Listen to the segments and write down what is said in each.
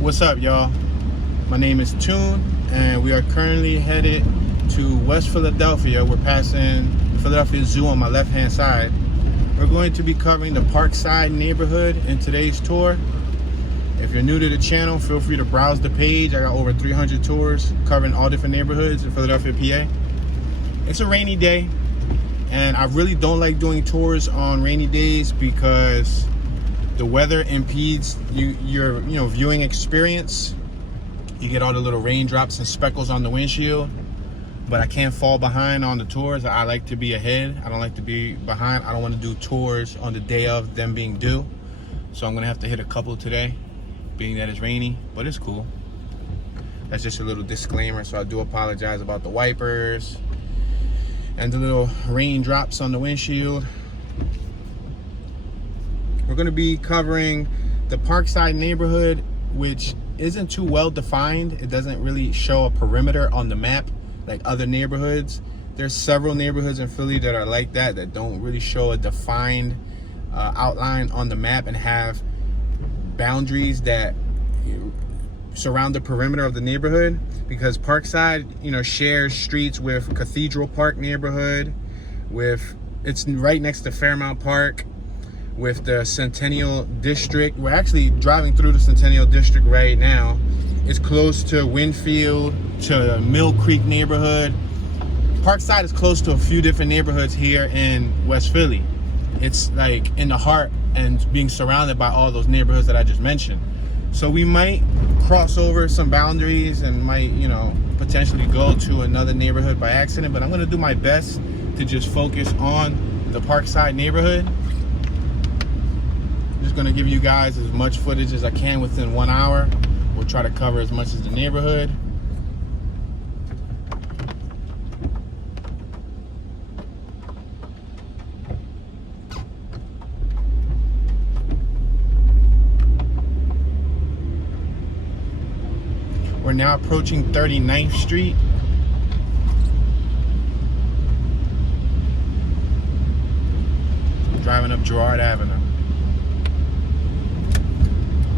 What's up, y'all? My name is Toon, and we are currently headed to West Philadelphia. We're passing the Philadelphia Zoo on my left-hand side. We're going to be covering the Parkside neighborhood in today's tour. If you're new to the channel, feel free to browse the page. I got over 300 tours covering all different neighborhoods in Philadelphia, PA. It's a rainy day, and I really don't like doing tours on rainy days because the weather impedes your viewing experience. You get all the little raindrops and speckles on the windshield, but I can't fall behind on the tours. I like to be ahead. I don't like to be behind. I don't want to do tours on the day of them being due. So I'm gonna have to hit a couple today, being that it's rainy, but it's cool. That's just a little disclaimer. So I do apologize about the wipers and the little raindrops on the windshield. We're gonna be covering the Parkside neighborhood, which isn't too well defined. It doesn't really show a perimeter on the map like other neighborhoods. There's several neighborhoods in Philly that are like that don't really show a defined outline on the map and have boundaries that surround the perimeter of the neighborhood, because Parkside, shares streets with Cathedral Park neighborhood, it's right next to Fairmont Park, with the Centennial District. We're actually driving through the Centennial District right now. It's close to Winfield, to Mill Creek neighborhood. Parkside is close to a few different neighborhoods here in West Philly. It's like in the heart and being surrounded by all those neighborhoods that I just mentioned. So we might cross over some boundaries and might, potentially go to another neighborhood by accident, but I'm gonna do my best to just focus on the Parkside neighborhood. Just gonna give you guys as much footage as I can within 1 hour. We'll try to cover as much as the neighborhood. We're now approaching 39th Street. Driving up Gerard Avenue.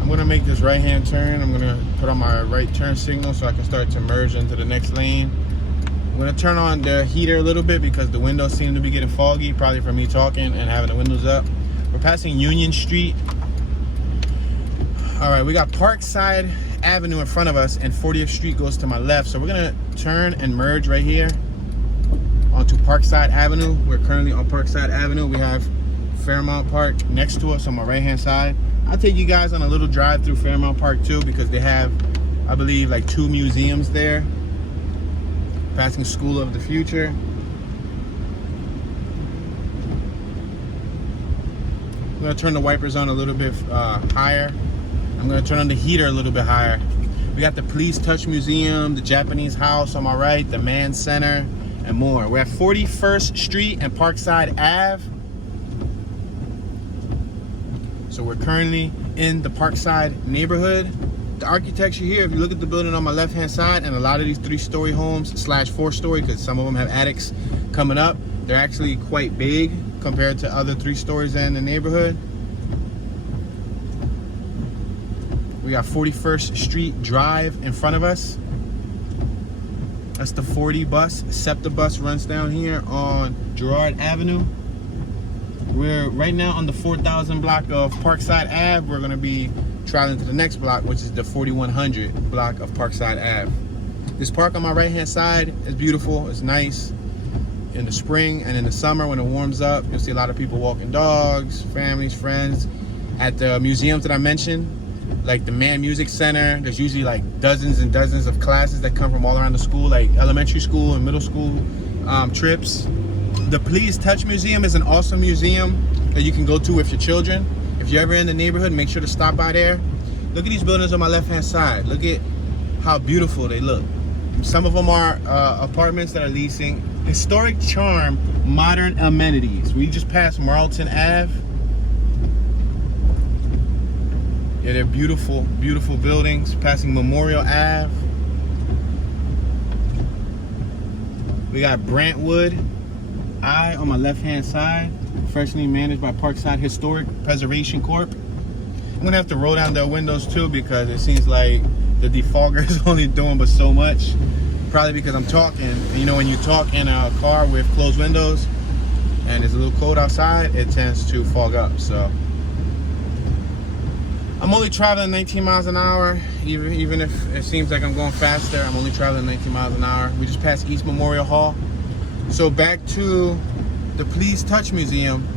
I'm gonna make this right-hand turn. I'm gonna put on my right turn signal so I can start to merge into the next lane. I'm gonna turn on the heater a little bit because the windows seem to be getting foggy, probably from me talking and having the windows up. We're passing Union Street. All right, we got Parkside Avenue in front of us and 40th Street goes to my left. So we're gonna turn and merge right here onto Parkside Avenue. We're currently on Parkside Avenue. We have Fairmont Park next to us on my right-hand side. I'll take you guys on a little drive through Fairmont Park too, because they have, I believe, like 2 museums there. Passing School of the Future. I'm gonna turn the wipers on a little bit higher. I'm gonna turn on the heater a little bit higher. We got the Please Touch Museum, the Japanese House on my right, the Mann Center, and more. We're at 41st Street and Parkside Ave. So we're currently in the Parkside neighborhood. The architecture here, if you look at the building on my left-hand side, and a lot of these 3-story homes / 4-story, because some of them have attics coming up, they're actually quite big compared to other 3 stories in the neighborhood. We got 41st Street Drive in front of us. That's the 40 bus. Septa bus runs down here on Gerard Avenue. We're right now on the 4000 block of Parkside Ave. We're gonna be traveling to the next block, which is the 4100 block of Parkside Ave. This park on my right-hand side is beautiful. It's nice in the spring, and in the summer when it warms up, you'll see a lot of people walking dogs, families, friends. At the museums that I mentioned, like the Mann Music Center, there's usually like dozens and dozens of classes that come from all around the school, like elementary school and middle school trips. The Please Touch Museum is an awesome museum that you can go to with your children. If you're ever in the neighborhood, make sure to stop by there. Look at these buildings on my left-hand side. Look at how beautiful they look. Some of them are apartments that are leasing. Historic charm, modern amenities. We just passed Marlton Ave. Yeah, they're beautiful, beautiful buildings. Passing Memorial Ave. We got Brantwood Eye on my left-hand side, freshly managed by Parkside Historic Preservation Corp. I'm gonna have to roll down the windows too, because it seems like the defogger is only doing but so much. Probably because I'm talking. And you know, when you talk in a car with closed windows and it's a little cold outside, it tends to fog up. So I'm only traveling 19 miles an hour, even if it seems like I'm going faster. I'm only traveling 19 miles an hour. We just passed East Memorial Hall. So back to the Please Touch Museum.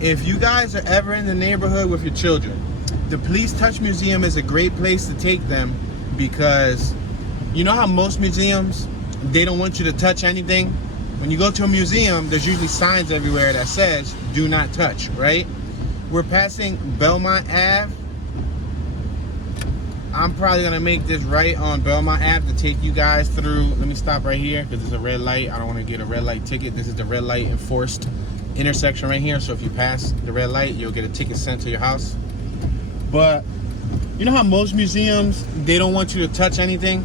If you guys are ever in the neighborhood with your children, the Please Touch Museum is a great place to take them, because you know how most museums, they don't want you to touch anything? When you go to a museum, there's usually signs everywhere that says, do not touch, right? We're passing Belmont Ave. I'm probably gonna make this right on Belmont Ave to take you guys through. Let me stop right here because it's a red light. I don't want to get a red light ticket. This is the red light enforced intersection right here. So if you pass the red light, you'll get a ticket sent to your house. But you know how most museums, they don't want you to touch anything?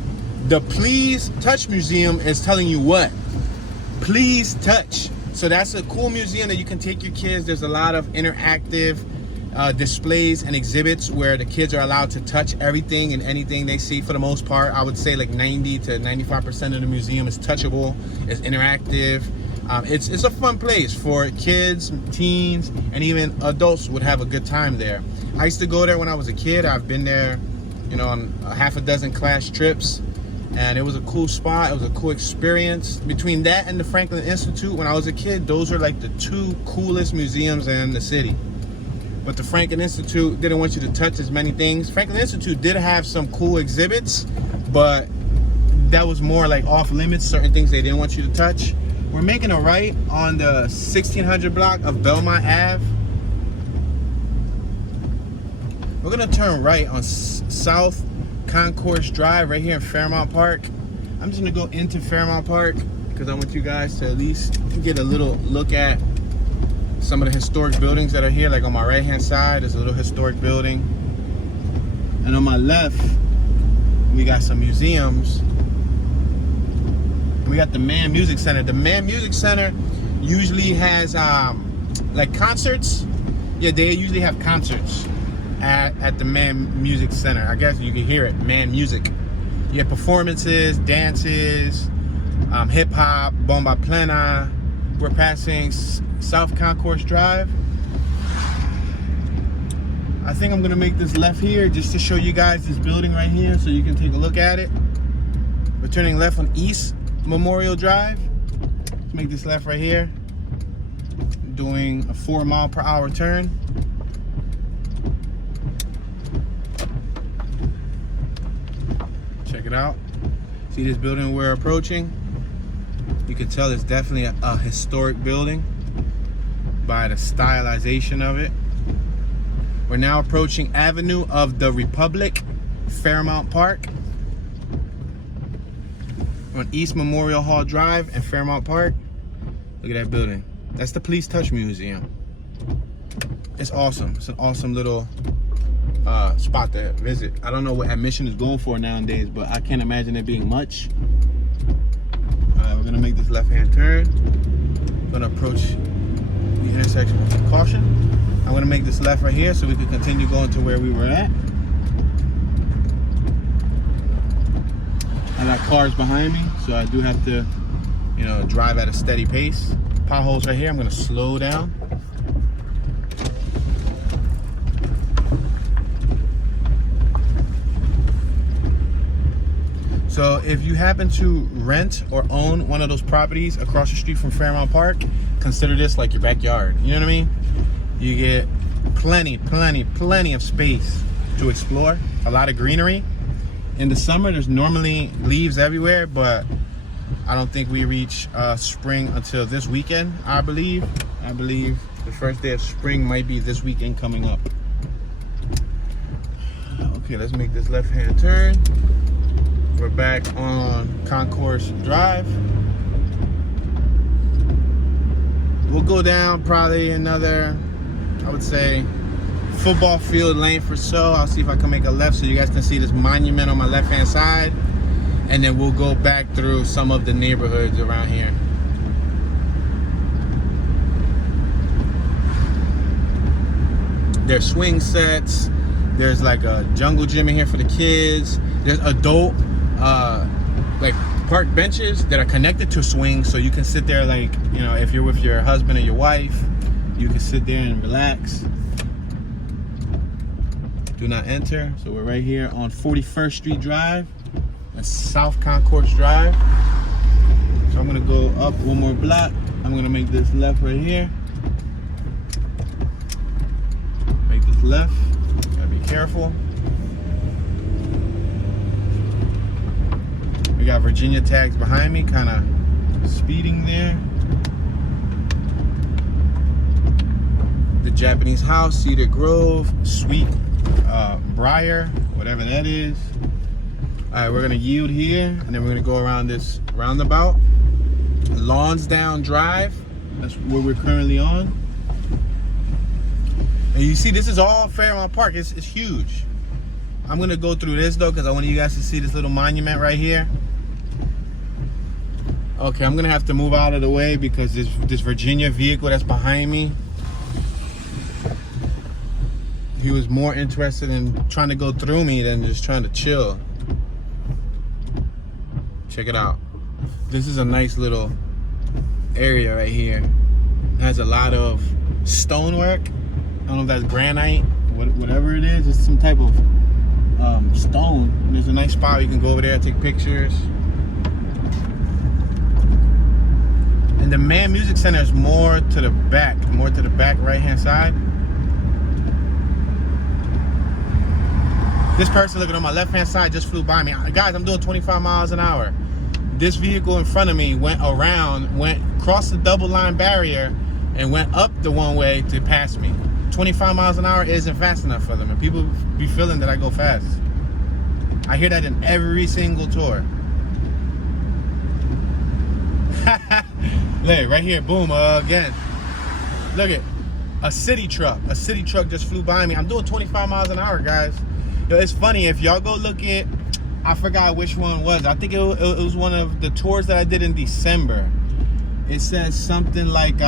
The Please Touch Museum is telling you what? Please touch. So that's a cool museum that you can take your kids. There's a lot of interactive displays and exhibits where the kids are allowed to touch everything and anything they see. For the most part, I would say like 90 to 95% of the museum is touchable, it's interactive. It's a fun place for kids, teens, and even adults would have a good time there. I used to go there when I was a kid. I've been there, you know, on a half a dozen class trips, and it was a cool spot. It was a cool experience. Between that and the Franklin Institute, when I was a kid, those are like the two coolest museums in the city. But the Franklin Institute didn't want you to touch as many things. Franklin Institute did have some cool exhibits, but that was more like off limits, certain things they didn't want you to touch. We're making a right on the 1600 block of Belmont Ave. We're gonna turn right on South Concourse Drive right here in Fairmont Park. I'm just gonna go into Fairmont Park because I want you guys to at least get a little look at some of the historic buildings that are here. Like on my right hand side, there's a little historic building. And on my left, we got some museums. We got the Mann Music Center. The Mann Music Center usually has like concerts. Yeah, they usually have concerts at the Mann Music Center. I guess you can hear it, Mann Music. You have performances, dances, hip hop, bomba plena. We're passing South Concourse Drive. I think I'm gonna make this left here just to show you guys this building right here so you can take a look at it. We're turning left on East Memorial Drive. Let's make this left right here. Doing a 4-mile-per-hour turn. Check it out. See this building we're approaching? You can tell it's definitely a historic building by the stylization of it. We're now approaching Avenue of the Republic, Fairmont Park. We're on East Memorial Hall Drive and Fairmont Park. Look at that building. That's the Please Touch Museum. It's awesome. It's an awesome little spot to visit. I don't know what admission is going for nowadays, but I can't imagine it being much. We're gonna make this left-hand turn. I'm gonna approach the intersection with caution. I'm gonna make this left right here so we can continue going to where we were at. I got cars behind me, so I do have to, you know, drive at a steady pace. Potholes right here. I'm gonna slow down. So if you happen to rent or own one of those properties across the street from Fairmont Park, consider this like your backyard. You know what I mean? You get plenty of space to explore, a lot of greenery. In the summer, there's normally leaves everywhere, but I don't think we reach spring until this weekend, I believe. I believe the first day of spring might be this weekend coming up. Okay, let's make this left-hand turn. We're back on Concourse Drive. We'll go down probably another, I would say, football field length or so. I'll see if I can make a left so you guys can see this monument on my left-hand side. And then we'll go back through some of the neighborhoods around here. There's swing sets, There's like a jungle gym in here for the kids. There's adult like park benches that are connected to swings, so you can sit there, like, you know, if you're with your husband or your wife, you can sit there and relax. Do not enter. So we're right here on 41st Street Drive. That's South Concourse Drive. So I'm gonna go up one more block. I'm gonna make this left right here. Make this left. Gotta be careful. We got Virginia tags behind me, kind of speeding there. The Japanese house, Cedar Grove, Sweet Briar, whatever that is. All right, we're gonna yield here, and then we're gonna go around this roundabout. Lawnsdown Drive, that's where we're currently on. And you see, this is all Fairmont Park. It's huge. I'm gonna go through this though, because I want you guys to see this little monument right here. Okay, I'm gonna have to move out of the way because this Virginia vehicle that's behind me, he was more interested in trying to go through me than just trying to chill. Check it out. This is a nice little area right here. It has a lot of stonework. I don't know if that's granite, whatever it is. It's some type of stone. And there's a nice spot where you can go over there and take pictures. And the Mann Music Center is more to the back right hand side. This person looking on my left hand side just flew by me. Guys, I'm doing 25 miles an hour. This vehicle in front of me went across the double line barrier and went up the one way to pass me. 25 miles an hour isn't fast enough for them, and people be feeling that I go fast. I hear that in every single tour. Look, right here, boom, again. Look at a city truck. A city truck just flew by me. I'm doing 25 miles an hour, guys. Yo, it's funny, if y'all go look at, I forgot which one it was. I think it was one of the tours that I did in December. It says something like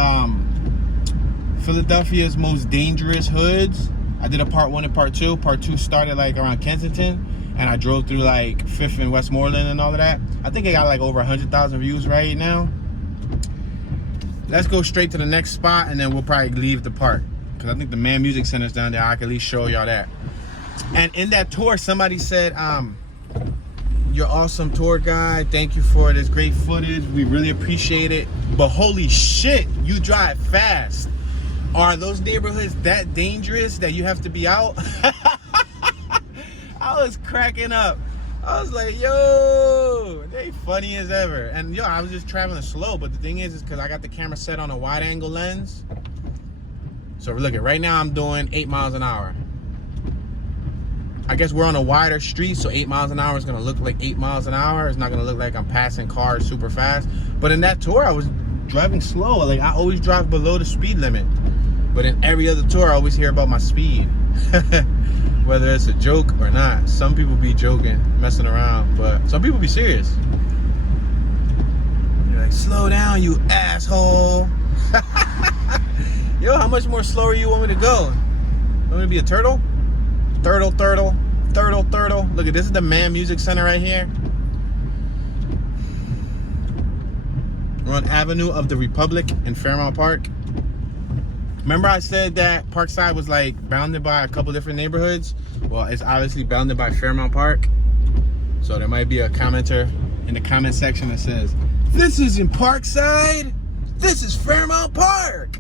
Philadelphia's most dangerous hoods. I did a part 1 and part 2. Part 2 started like around Kensington, and I drove through like 5th and Westmoreland and all of that. I think it got like over 100,000 views right now. Let's go straight to the next spot, and then we'll probably leave the park, because I think the Mann Music Center's down there. I can at least show y'all that. And in that tour, somebody said, you're awesome tour guide. Thank you for this great footage. We really appreciate it. But holy shit, you drive fast. Are those neighborhoods that dangerous that you have to be out? I was cracking up. I was like, yo, they funny as ever. And yo, I was just traveling slow. But the thing is because I got the camera set on a wide angle lens. So look at right now, I'm doing 8 miles an hour. I guess we're on a wider street, so 8 miles an hour is gonna look like 8 miles an hour. It's not gonna look like I'm passing cars super fast. But in that tour, I was driving slow. Like, I always drive below the speed limit. But in every other tour, I always hear about my speed. Whether it's a joke or not. Some people be joking, messing around, but some people be serious. You're like, slow down, you asshole. Yo, how much more slower you want me to go? Want me to be a turtle? Turtle, turtle, turtle, turtle. Look at this is the Mann Music Center right here. We're on Avenue of the Republic in Fairmont Park. Remember I said that Parkside was like bounded by a couple different neighborhoods? Well, it's obviously bounded by Fairmont Park. So there might be a commenter in the comment section that says, this isn't Parkside, this is Fairmont Park.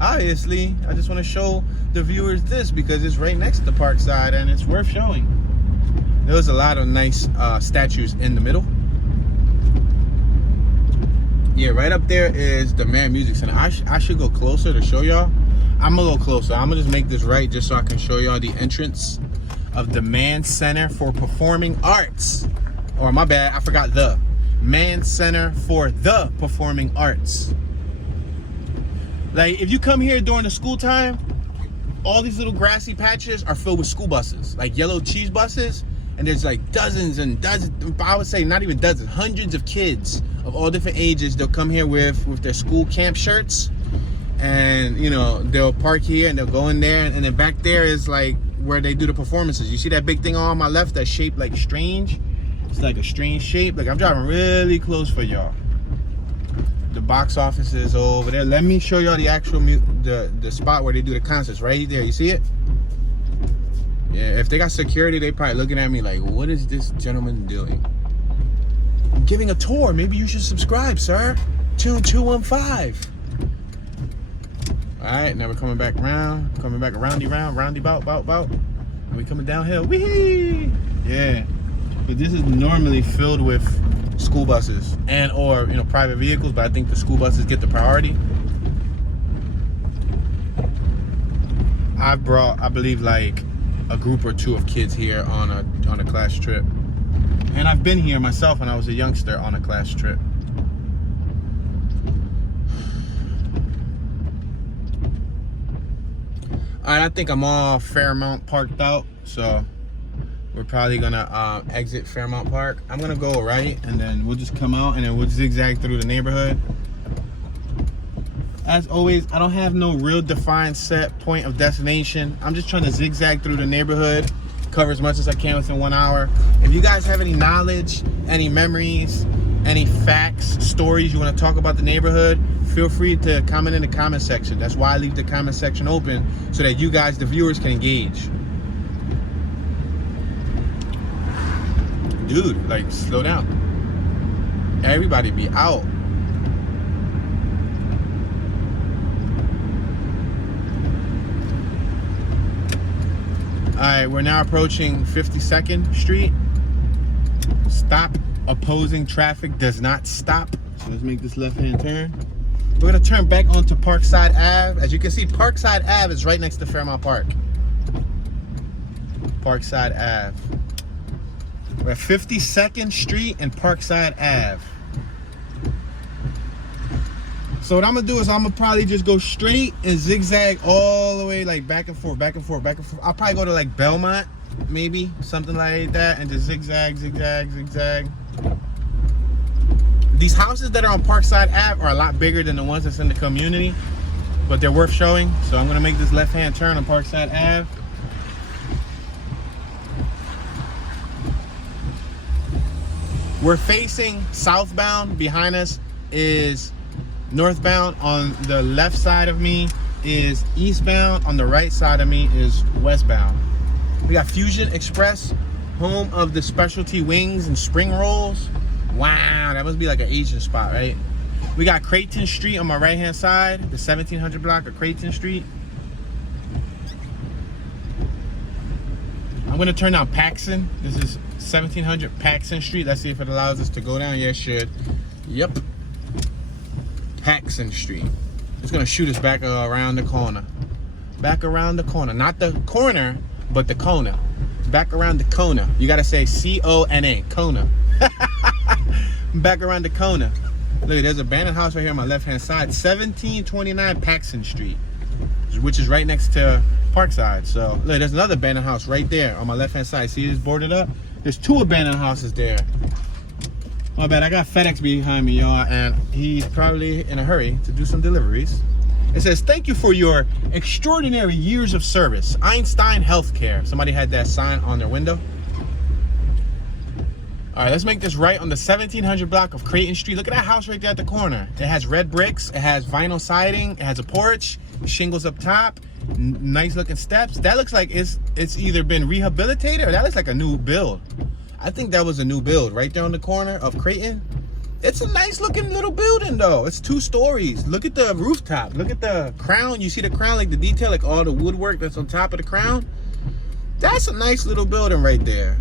Obviously, I just want to show the viewers this because it's right next to Parkside and it's worth showing. There was a lot of nice statues in the middle. Yeah, right up there is the Mann Music Center. I should go closer to show y'all. I'm gonna go closer. I'm gonna just make this right just so I can show y'all the entrance of the Mann Center for Performing Arts. Or my bad, I forgot the Mann Center for the Performing Arts. Like, if you come here during the school time, all these little grassy patches are filled with school buses, like yellow cheese buses, and there's like dozens and dozens, I would say not even dozens, hundreds of kids of all different ages. They'll come here with their school camp shirts, And you know, they'll park here and they'll go in there, and then back there is like where they do the performances. You see that big thing on my left that's shaped like strange? It's like a strange shape. Like, I'm driving really close for y'all. The box office is over there. Let me show y'all the actual the spot where they do the concerts. Right there, you see it? Yeah, if they got security, they probably looking at me like, what is this gentleman doing? I'm giving a tour. Maybe you should subscribe, sir. Tune 215. All right, now we're coming back around, roundy-bout. And we coming downhill. Wee! Yeah. But this is normally filled with school buses and or, you know, private vehicles, but I think the school buses get the priority. I brought, I believe, like a group or two of kids here on a class trip. And I've been here myself when I was a youngster on a class trip. All right, I think I'm all Fairmont parked out, so we're probably gonna exit Fairmont Park. I'm gonna go right, and then we'll just come out, and then we'll zigzag through the neighborhood. As always, I don't have no real defined set point of destination. I'm just trying to zigzag through the neighborhood, cover as much as I can within 1 hour. If you guys have any knowledge, any memories, any facts, stories you want to talk about the neighborhood, feel free to comment in the comment section. That's why I leave the comment section open, so that you guys, the viewers, can engage. Dude, like, slow down. Everybody be out. All right, we're now approaching 52nd Street. Stop opposing traffic does not stop. So let's make this left-hand turn. We're gonna turn back onto Parkside Ave. As you can see, Parkside Ave is right next to Fairmont Park. Parkside Ave. We're at 52nd Street and Parkside Ave. So what I'm gonna do is I'm gonna probably just go straight and zigzag all the way, like back and forth. I'll probably go to like Belmont, maybe something like that, and just zigzag. These houses that are on Parkside Ave are a lot bigger than the ones that's in the community, but they're worth showing. So I'm gonna make this left-hand turn on Parkside Ave. We're facing southbound. Behind us is northbound. On the left side of me is eastbound. On the right side of me is westbound. We got Fusion Express, home of the specialty wings and spring rolls. Wow, that must be like an Asian spot, right? We got Creighton Street on my right hand side, the 1700 block of Creighton Street. I'm gonna turn down Paxson. This is 1700 Paxson Street. Let's see if it allows us to go down. Yeah, it should. Yep. Paxson Street. It's gonna shoot us back around the corner. Back around the corner. Not the corner, but the corner. Back around the corner. You gotta say C-O-N-A, corner. Back around the corner. Look, there's a abandoned house right here on my left hand side. 1729 Paxson Street, which is right next to Parkside. So look, there's another abandoned house right there on my left hand side. See, it's boarded up. There's two abandoned houses there. My bad, I got FedEx behind me, y'all, and he's probably in a hurry to do some deliveries. It says, thank you for your extraordinary years of service. Einstein Healthcare. Somebody had that sign on their window. All right, let's make this right on the 1700 block of Creighton Street. Look at that house right there at the corner. It has red bricks. It has vinyl siding. It has a porch, shingles up top, nice looking steps. That looks like it's either been rehabilitated or that looks like a new build. I think that was a new build right there on the corner of Creighton. It's a nice looking little building though. It's 2 stories. Look at the rooftop. Look at the crown. You see the crown, like the detail, like all the woodwork that's on top of the crown. That's a nice little building right there.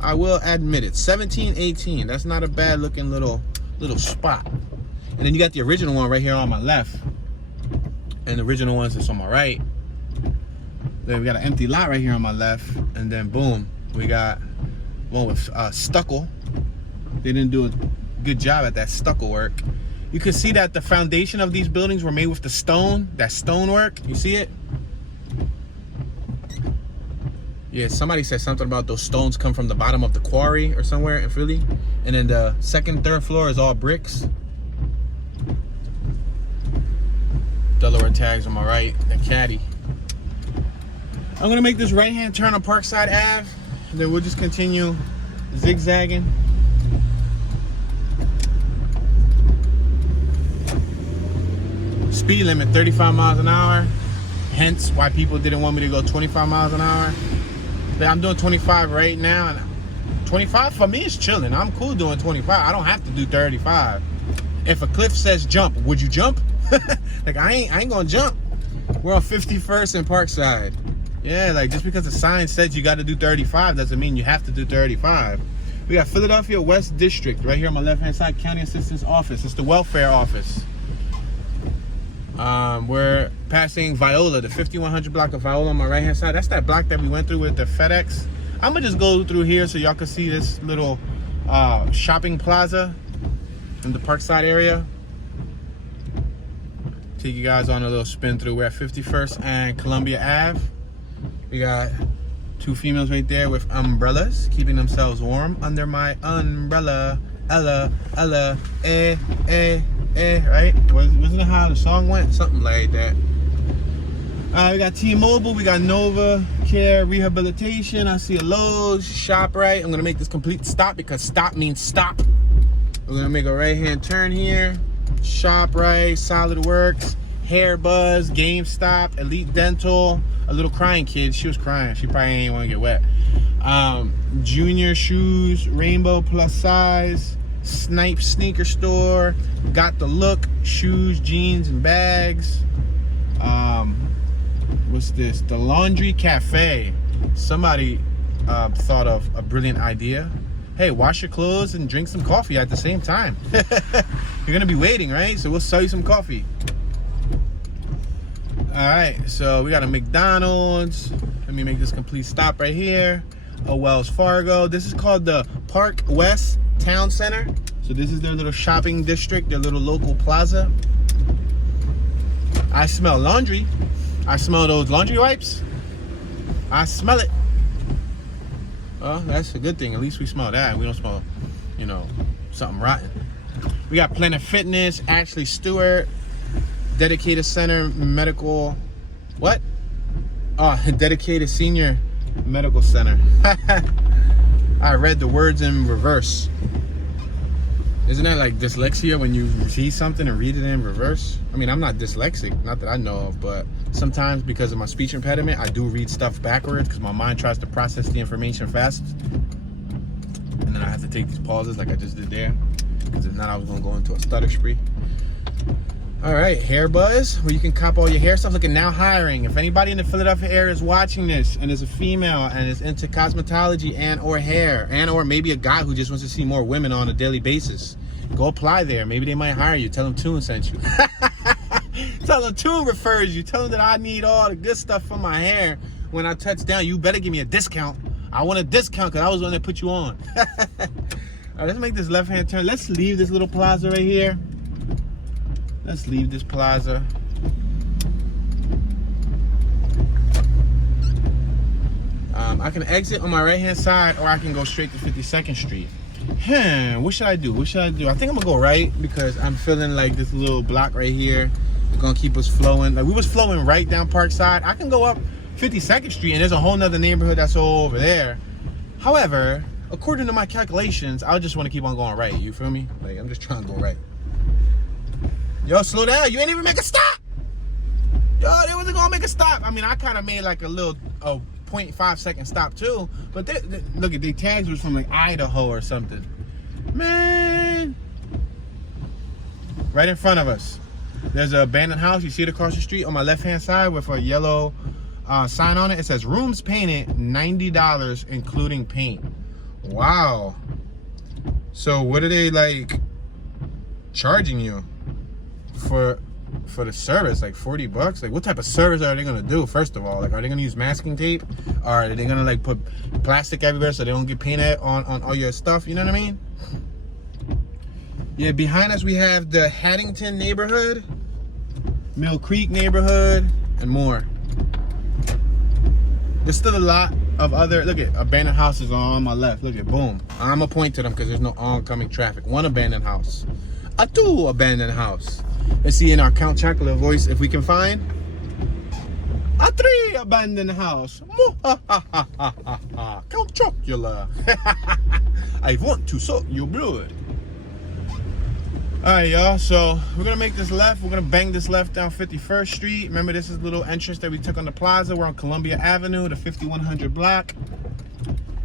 I will admit it. 1718. That's not a bad looking little spot. And then you got the original one right here on my left, and the original ones that's on my right. Then we got an empty lot right here on my left, and then boom, we got one with stucco. They didn't do a good job at that stucco work. You can see that the foundation of these buildings were made with the stone, that stonework. You see it? Yeah, somebody said something about those stones come from the bottom of the quarry or somewhere in Philly. And then the second, third floor is all bricks. Delaware tags on my right, the caddy. I'm gonna make this right-hand turn on Parkside Ave, and then we'll just continue zigzagging. Speed limit 35 miles an hour. Hence why people didn't want me to go 25 miles an hour. But I'm doing 25 right now. And 25 for me is chilling. I'm cool doing 25. I don't have to do 35. If a cliff says jump, would you jump? Like I ain't gonna jump. We're on 51st and Parkside. Yeah, like just because the sign says you got to do 35 doesn't mean you have to do 35. We got Philadelphia West District right here on my left-hand side, County Assistant's Office. It's the welfare office. We're passing Viola, the 5100 block of Viola on my right-hand side. That's that block that we went through with the FedEx. I'm gonna just go through here so y'all can see this little shopping plaza in the Parkside area. Take you guys on a little spin through. We're at 51st and Columbia Ave. We got two females right there with umbrellas, keeping themselves warm under my umbrella. Ella, right? Wasn't it how the song went? Something like that. We got T-Mobile, we got Nova Care Rehabilitation. I see a Lowe's, Shop Rite. I'm gonna make this complete stop because stop means stop. We're gonna make a right-hand turn here. Shop Rite, Solid Works, Hair Buzz, GameStop, Elite Dental. A little crying kid. She was crying. She probably ain't want to get wet. Junior Shoes, Rainbow Plus Size, Snipe Sneaker Store, Got the Look, Shoes, Jeans, and Bags. What's this? The Laundry Cafe. Somebody thought of a brilliant idea. Hey, wash your clothes and drink some coffee at the same time. You're gonna be waiting, right? So we'll sell you some coffee. All right, so we got a McDonald's. Let me make this complete stop right here. A Wells Fargo. This is called the Park West Town Center. So this is their little shopping district, their little local plaza. I smell laundry. I smell those laundry wipes. I smell it. Well, that's a good thing. At least we smell that. We don't smell, you know, something rotten. We got Planet Fitness, Ashley Stewart, Dedicated Center Medical, what? Oh, Dedicated Senior Medical Center. I read the words in reverse. Isn't that like dyslexia when you see something and read it in reverse? I mean, I'm not dyslexic, not that I know of, but sometimes because of my speech impediment, I do read stuff backwards because my mind tries to process the information fast. And then I have to take these pauses like I just did there, because if not, I was gonna go into a stutter spree. All right, Hair Buzz, where you can cop all your hair stuff. Look at Now Hiring. If anybody in the Philadelphia area is watching this and is a female and is into cosmetology and or hair, and or maybe a guy who just wants to see more women on a daily basis, go apply there. Maybe they might hire you. Tell them Toon sent you. Tell them Toon refers you. Tell them that I need all the good stuff for my hair. When I touch down, you better give me a discount. I want a discount because I was the one that put you on. All right, let's make this left-hand turn. Let's leave this little plaza right here. Let's leave this plaza. I can exit on my right-hand side, or I can go straight to 52nd Street. What should I do? What should I do? I think I'm gonna go right because I'm feeling like this little block right here is gonna keep us flowing. Like we was flowing right down Parkside. I can go up 52nd Street and there's a whole nother neighborhood that's all over there. However, according to my calculations, I just want to keep on going right. You feel me? Like I'm just trying to go right. Yo, slow down. You ain't even make a stop. Yo, they wasn't gonna make a stop. I mean, I kind of made like a little 0.5-second stop too. But look at the tags was from like Idaho or something. Man. Right in front of us. There's an abandoned house. You see it across the street on my left-hand side with a yellow sign on it. It says rooms painted $90 including paint. Wow. So what are they like charging you for the service? Like 40 bucks? Like what type of service are they gonna do? First of all, like are they gonna use masking tape, or are they gonna like put plastic everywhere so they don't get painted on all your stuff? You know what I mean? Yeah, behind us we have the Haddington neighborhood, Mill Creek neighborhood, and more. There's still a lot of other, look at abandoned houses on my left. Look at, boom. I'm gonna point to them because there's no oncoming traffic. One abandoned house, a two abandoned house. Let's see in our Count Chocula voice if we can find a 3 abandoned house. Count Chocula. I want to suck your blood. Alright, y'all, so we're gonna make this left. We're gonna bang this left down 51st Street. Remember, this is the little entrance that we took on the plaza. We're on Columbia Avenue, the 5100 block.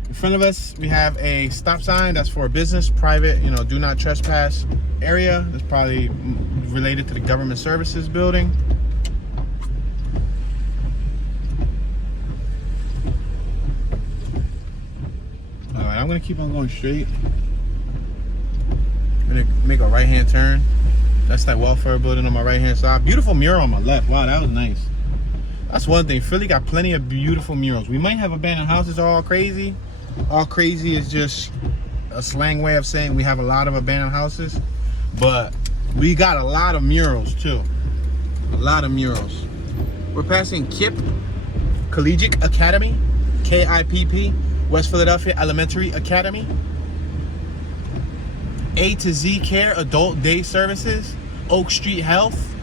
In front of us, we have a stop sign that's for a business, private, you know, do not trespass area. That's probably related to the government services building. Alright, I'm gonna keep on going straight. I'm gonna make a right-hand turn. That's that welfare building on my right-hand side. Beautiful mural on my left. Wow, that was nice. That's one thing. Philly got plenty of beautiful murals. We might have abandoned houses are all crazy. All crazy is just a slang way of saying we have a lot of abandoned houses. But we got a lot of murals too. A lot of murals. We're passing KIPP, Collegiate Academy, KIPP, West Philadelphia Elementary Academy. A to Z Care Adult Day Services, Oak Street Health,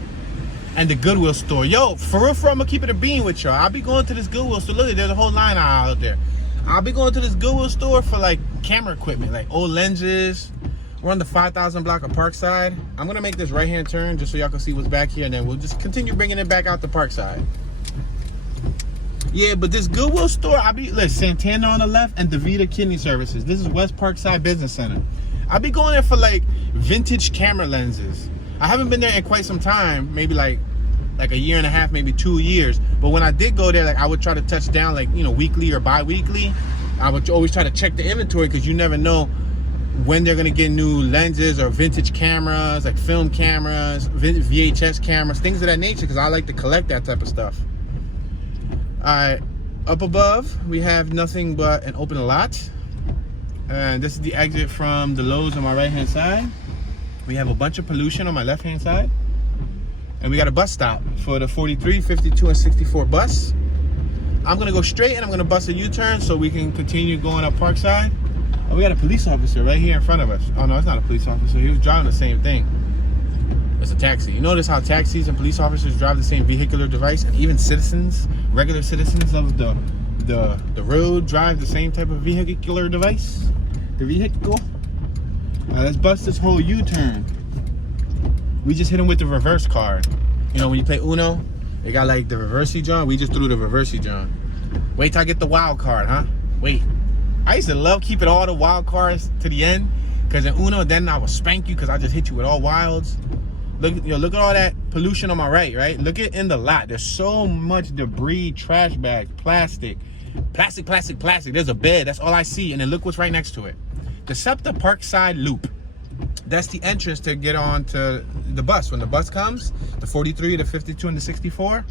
and the Goodwill store. Yo, for real, I'm gonna keep it a bean with y'all. I'll be going to this Goodwill store. Look, there's a whole line out there. I'll be going to this Goodwill store for like camera equipment, like old lenses. We're on the 5000 block of Parkside. I'm gonna make this right-hand turn just so y'all can see what's back here, and then we'll just continue bringing it back out to Parkside. Yeah, but this Goodwill store, look, Santana on the left and DeVita Kidney Services. This is West Parkside Business Center. I'll be going there for like vintage camera lenses. I haven't been there in quite some time, maybe like a year and a half, maybe 2 years. But when I did go there, like I would try to touch down like, you know, weekly or bi-weekly. I would always try to check the inventory because you never know when they're gonna get new lenses or vintage cameras, like film cameras, VHS cameras, things of that nature, because I like to collect that type of stuff. All right, up above, we have nothing but an open lot. And this is the exit from the Lowe's on my right-hand side. We have a bunch of pollution on my left-hand side. And we got a bus stop for the 43, 52, and 64 bus. I'm gonna go straight and I'm gonna bust a U-turn so we can continue going up Parkside. Oh, we got a police officer right here in front of us. Oh no, it's not a police officer. He was driving the same thing. It's a taxi. You notice how taxis and police officers drive the same vehicular device, and even citizens, regular citizens of the road drive the same type of vehicular device? The vehicle. All right, let's bust this whole U-turn. We just hit him with the reverse card. You know, when you play Uno, they got like the reversey John. We just threw the reversey John. Wait till I get the wild card, huh? Wait. I used to love keeping all the wild cards to the end, because in Uno, then I would spank you because I just hit you with all wilds. Look, you know, look at all that pollution on my right? Look at in the lot. There's so much debris, trash bags, plastic. There's a bed. That's all I see. And then look what's right next to it. The Septa Parkside Loop. That's the entrance to get on to the bus. When the bus comes, the 43, the 52, and the 64,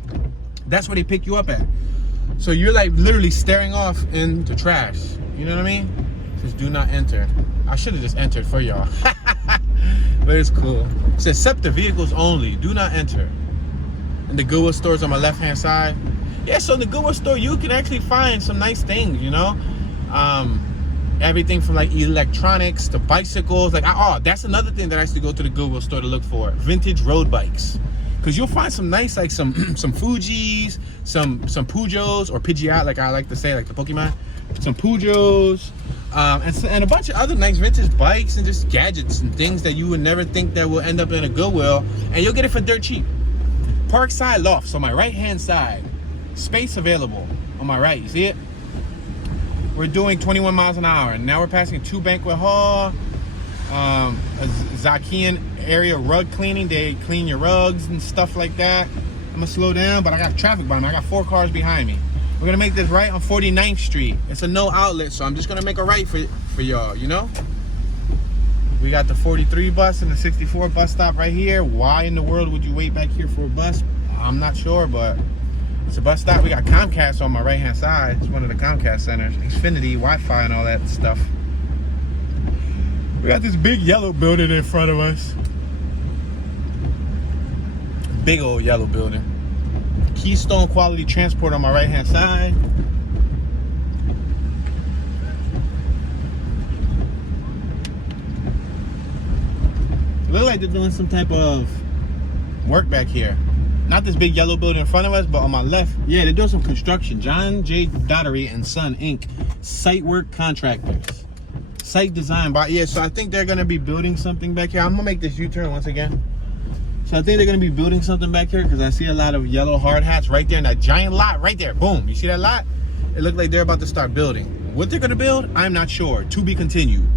that's where they pick you up at. So you're like literally staring off into trash. You know what I mean? Just do not enter. I should have just entered for y'all. But it's cool. It says Septa vehicles only. Do not enter. And the Goodwill store's on my left-hand side. Yeah, so in the Goodwill store, you can actually find some nice things, you know? Everything from like electronics to bicycles. Like, that's another thing that I used to go to the Goodwill store to look for. Vintage road bikes. Because you'll find some nice, like some Fujis, some Pujos, or Pidgeot, like I like to say, like the Pokemon. Some Pujos, and a bunch of other nice vintage bikes and just gadgets and things that you would never think that will end up in a Goodwill. And you'll get it for dirt cheap. Parkside Lofts on my right-hand side. Space available on my right. You see it? We're doing 21 miles an hour. And now we're passing 2 Banquet Hall, a Zakian area rug cleaning. They clean your rugs and stuff like that. I'm gonna slow down, but I got traffic behind me. I got 4 cars behind me. We're gonna make this right on 49th Street. It's a no outlet, so I'm just gonna make a right for y'all, you know? We got the 43 bus and the 64 bus stop right here. Why in the world would you wait back here for a bus? I'm not sure, but it's a bus stop. We got Comcast on my right-hand side. It's one of the Comcast centers. Xfinity, Wi-Fi, and all that stuff. We got this big yellow building in front of us. Big old yellow building. Keystone Quality Transport on my right-hand side. It looks like they're doing some type of work back here. Not this big yellow building in front of us, but on my left, yeah, they're doing some construction. John J. Dottery and Son, Inc. Site work contractors. Site design by, yeah, so I think they're gonna be building something back here. I'm gonna make this U-turn once again. So I think they're gonna be building something back here because I see a lot of yellow hard hats right there in that giant lot right there. Boom, you see that lot? It looked like they're about to start building. What they're gonna build, I'm not sure. To be continued.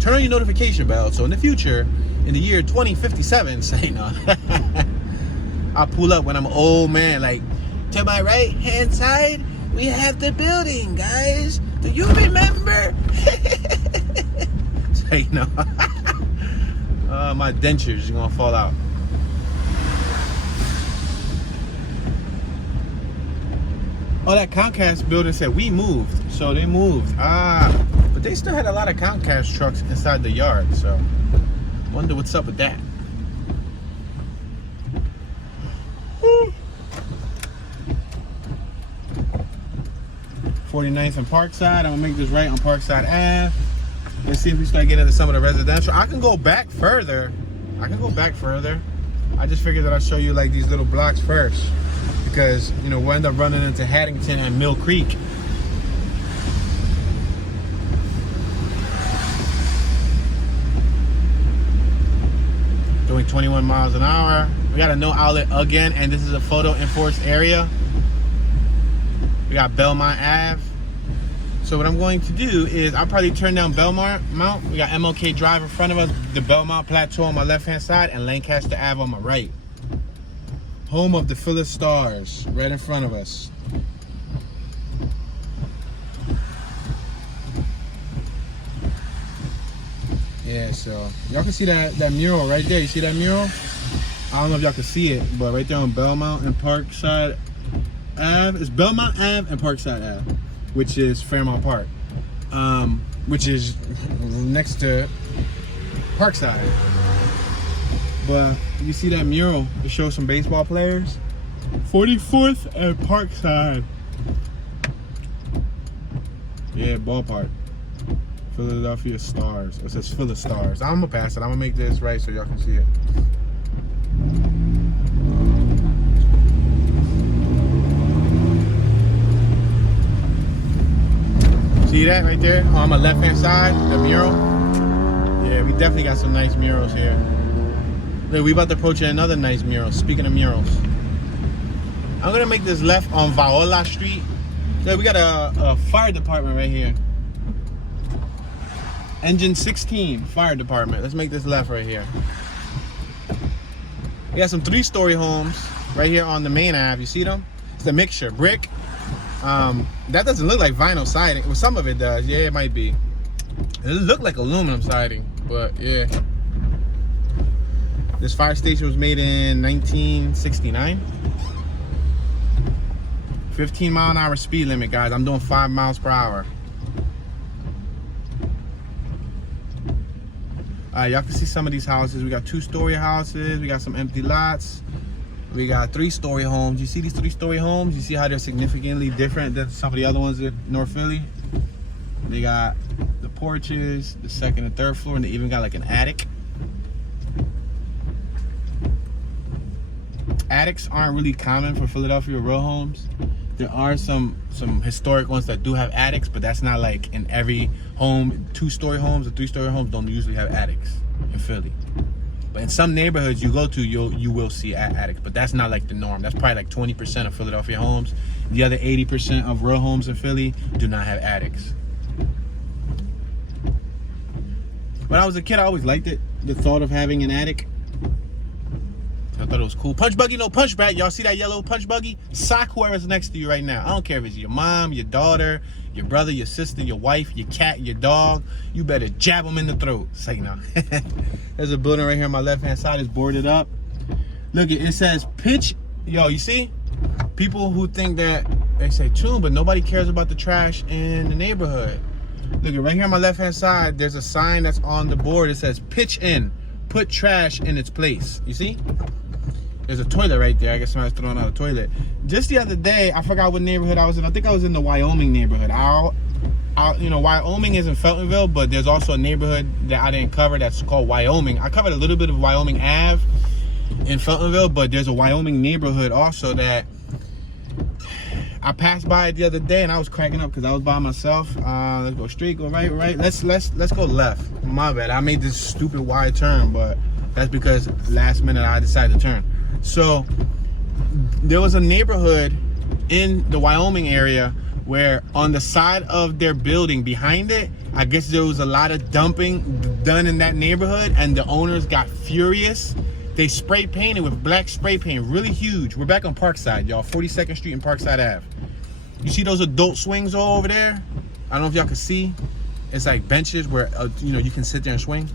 Turn on your notification bell so in the future, in the year 2057, say no. I'll pull up when I'm an old man, like, to my right hand side, we have the building, guys. Do you remember? Say no. My dentures are gonna fall out. Oh, that Comcast building said we moved, so they moved. But they still had a lot of Comcast trucks inside the yard, so wonder what's up with that. 49th and Parkside. I'm gonna make this right on Parkside Ave. Let's see if we start getting into some of the residential. I can go back further. I just figured that I'd show you like these little blocks first, because you know we'll end up running into Haddington and Mill Creek. Doing 21 miles an hour. We got a no outlet again, and this is a photo enforced area. We got Belmont Ave. So what I'm going to do is I'll probably turn down Belmont. We got MLK Drive in front of us, the Belmont Plateau on my left-hand side, and Lancaster Ave on my right. Home of the Philly Stars, right in front of us. Yeah, so y'all can see that mural right there. You see that mural? I don't know if y'all can see it, but right there on Belmont and Parkside Ave, it's Belmont Ave and Parkside Ave, which is Fairmont Park, which is next to Parkside. But you see that mural? It shows some baseball players. 44th and Parkside. Yeah, ballpark. Philadelphia Stars. It says Philly Stars. I'm gonna pass it. I'm gonna make this right so y'all can see it. See that right there on my left hand side, the mural? Yeah, we definitely got some nice murals here. Look, we about to approach another nice mural. Speaking of murals, I'm gonna make this left on Viola Street. Look, we got a fire department right here. Engine 16, fire department. Let's make this left right here. We got some 3-story homes right here on the main Ave. You see them? It's a mixture, brick. That doesn't look like vinyl siding. Well, some of it does. Yeah, it might be. It looked like aluminum siding, but yeah. This fire station was made in 1969. 15-mile-an-hour speed limit, guys. I'm doing 5 miles per hour. Y'all can see some of these houses. We got 2-story houses. We got some empty lots. We got 3-story homes. You see these 3-story homes? You see how they're significantly different than some of the other ones in North Philly? They got the porches, the 2nd and 3rd floor, and they even got like an attic. Attics aren't really common for Philadelphia row homes. There are some historic ones that do have attics, but that's not like in every home. 2-story homes or 3-story homes don't usually have attics in Philly. But in some neighborhoods you go to, you will see attics, but that's not like the norm. That's probably like 20% of Philadelphia homes. The other 80% of row homes in Philly do not have attics. When I was a kid, I always liked it, the thought of having an attic. I thought it was cool. Punch buggy, no punch back. Y'all see that yellow punch buggy? Sock whoever's next to you right now. I don't care if it's your mom, your daughter, your brother, your sister, your wife, your cat, your dog. You better jab them in the throat. Say no. There's a building right here on my left-hand side. It's boarded up. Look, it says pitch. Yo, you see? People who think that they say tune, but nobody cares about the trash in the neighborhood. Look, right here on my left-hand side, there's a sign that's on the board. It says pitch in. Put trash in its place. You see? There's a toilet right there. I guess somebody's throwing out a toilet. Just the other day, I forgot what neighborhood I was in. I think I was in the Wyoming neighborhood. You know, Wyoming is in Feltonville, but there's also a neighborhood that I didn't cover that's called Wyoming. I covered a little bit of Wyoming Ave. in Feltonville, but there's a Wyoming neighborhood also that I passed by it the other day, and I was cracking up because I was by myself. Let's go straight, go right. Let's go left. My bad. I made this stupid wide turn, but that's because last minute I decided to turn. So there was a neighborhood in the Wyoming area where on the side of their building behind it, I guess there was a lot of dumping done in that neighborhood, and the owners got furious. They spray painted with black spray paint, really huge. We're back on Parkside, y'all, 42nd Street and Parkside Ave. You see those adult swings all over there? I don't know if y'all can see. It's like benches where you know, you can sit there and swing.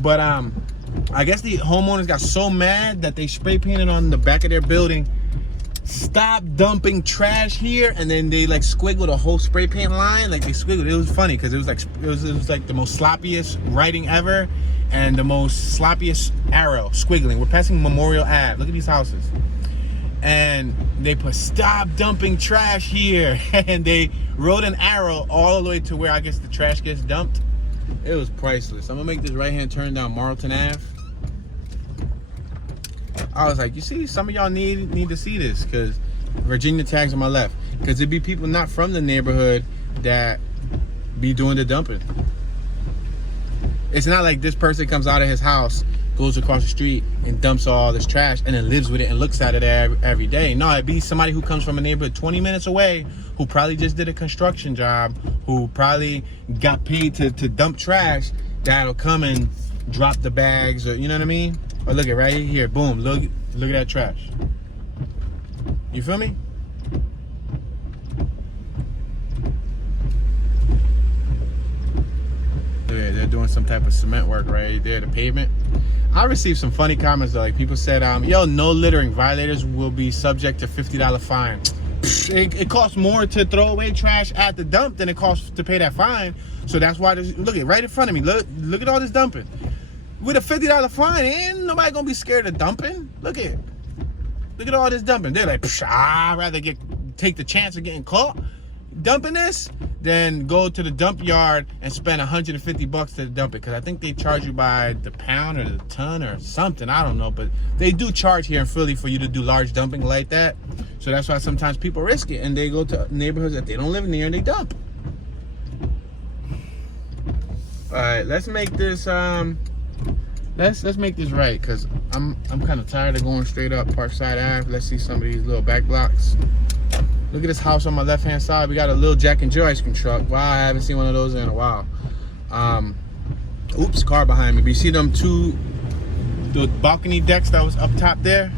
But I guess the homeowners got so mad that they spray painted on the back of their building, "Stop dumping trash here," and then they like squiggled a whole spray paint line. Like they squiggled. It was funny because it was like the most sloppiest writing ever, and the most sloppiest arrow squiggling. We're passing Memorial Ave. Look at these houses, and they put "Stop dumping trash here," and they wrote an arrow all the way to where I guess the trash gets dumped. It was priceless. I'm gonna make this right-hand turn down Marlton Ave. I was like, you see, some of y'all need to see this, because Virginia tags on my left, because it'd be people not from the neighborhood that be doing the dumping. It's not like this person comes out of his house, goes across the street and dumps all this trash and then lives with it and looks at it every day. No, it'd be somebody who comes from a neighborhood 20 minutes away, who probably just did a construction job, who probably got paid to dump trash, that'll come and drop the bags, or you know what I mean? Or look at right here, boom, look at that trash. You feel me? They're doing some type of cement work right there, the pavement. I received some funny comments though, like people said, yo, no littering, violators will be subject to $50 fine. It costs more to throw away trash at the dump than it costs to pay that fine. So that's why, look at right in front of me, look at all this dumping. With a $50 fine, ain't nobody gonna be scared of dumping. Look at all this dumping. They're like, I'd rather take the chance of getting caught dumping this than go to the dump yard and spend $150 to dump it. Because I think they charge you by the pound or the ton or something. I don't know, but they do charge here in Philly for you to do large dumping like that. So that's why sometimes people risk it and they go to neighborhoods that they don't live near and they dump. All right, let's make this let's make this right, because I'm kind of tired of going straight up Parkside Ave. Let's see some of these little back blocks. Look at this house on my left hand side. We got a little Jack and Jill ice cream truck. Wow, I haven't seen one of those in a while. Oops, car behind me. But you see them the balcony decks that was up top there?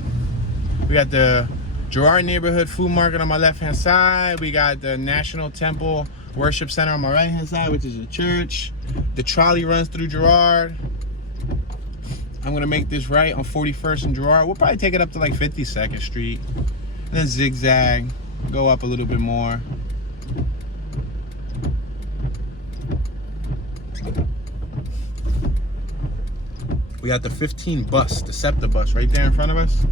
We got the Gerard Neighborhood Food Market on my left hand side. We got the National Temple Worship Center on my right hand side, which is a church. The trolley runs through Gerard. I'm gonna make this right on 41st and Gerard. We'll probably take it up to like 52nd Street. And then zigzag, go up a little bit more. We got the 15 bus, the Septa bus right there in front of us.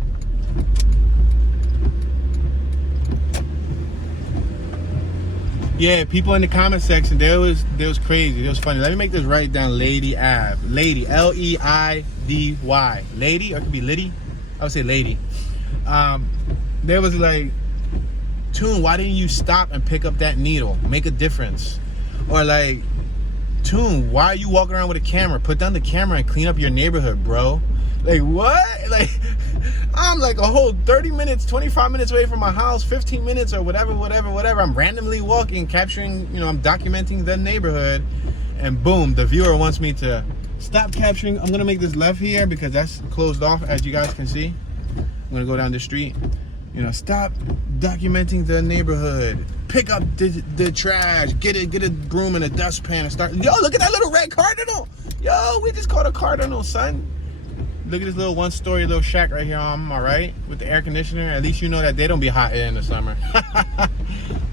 Yeah, people in the comment section, they was crazy. It was funny. Let me make this right down Lady Ave. Lady, L-E-I-D-Y. Lady, or it could be Liddy. I would say Lady. There was like, Toon, why didn't you stop and pick up that needle? Make a difference. Or like, Toon, why are you walking around with a camera? Put down the camera and clean up your neighborhood, bro. Like, what? Like, I'm like a whole 30 minutes, 25 minutes away from my house, 15 minutes or whatever. I'm randomly walking, capturing, you know, I'm documenting the neighborhood. And boom, the viewer wants me to stop capturing. I'm going to make this left here because that's closed off, as you guys can see. I'm going to go down the street. You know, stop documenting the neighborhood. Pick up the trash. Get a broom and a dustpan and start. Yo, look at that little red cardinal. Yo, we just caught a cardinal, son. Look at this little one-story little shack right here on my right with the air conditioner. At least you know that they don't be hot here in the summer.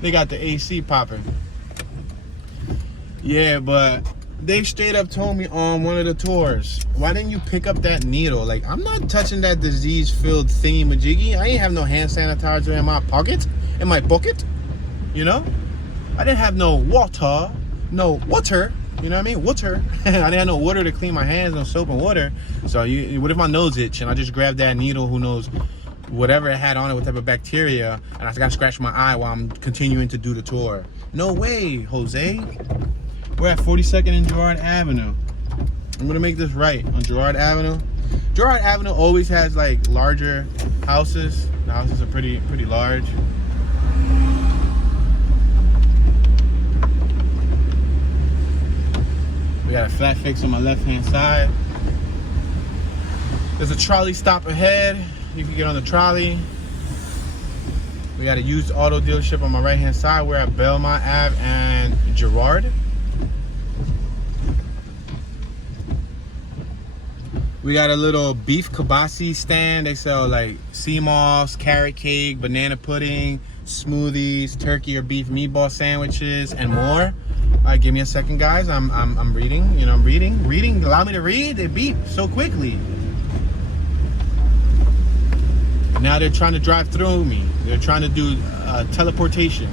They got the AC popping. Yeah, but they straight up told me on one of the tours, why didn't you pick up that needle? Like, I'm not touching that disease-filled thingy-majiggy. I ain't have no hand sanitizer in my pocket, you know? I didn't have no water. You know what I mean? Water. I didn't have no water to clean my hands, no soap and water. So what if my nose itch and I just grabbed that needle, who knows, whatever it had on it, what type of bacteria, and I got to scratch my eye while I'm continuing to do the tour. No way, Jose. We're at 42nd and Gerard Avenue. I'm gonna make this right on Gerard Avenue. Gerard Avenue always has like larger houses. The houses are pretty large. We got a flat fix on my left-hand side. There's a trolley stop ahead. You can get on the trolley. We got a used auto dealership on my right-hand side. We're at Belmont Ave and Gerard. We got a little beef kibasi stand. They sell like sea moss, carrot cake, banana pudding, smoothies, turkey or beef meatball sandwiches, and more. All right, give me a second, guys. I'm reading. You know, I'm reading. Reading. Allow me to read. They beep so quickly. Now they're trying to drive through me. They're trying to do teleportation.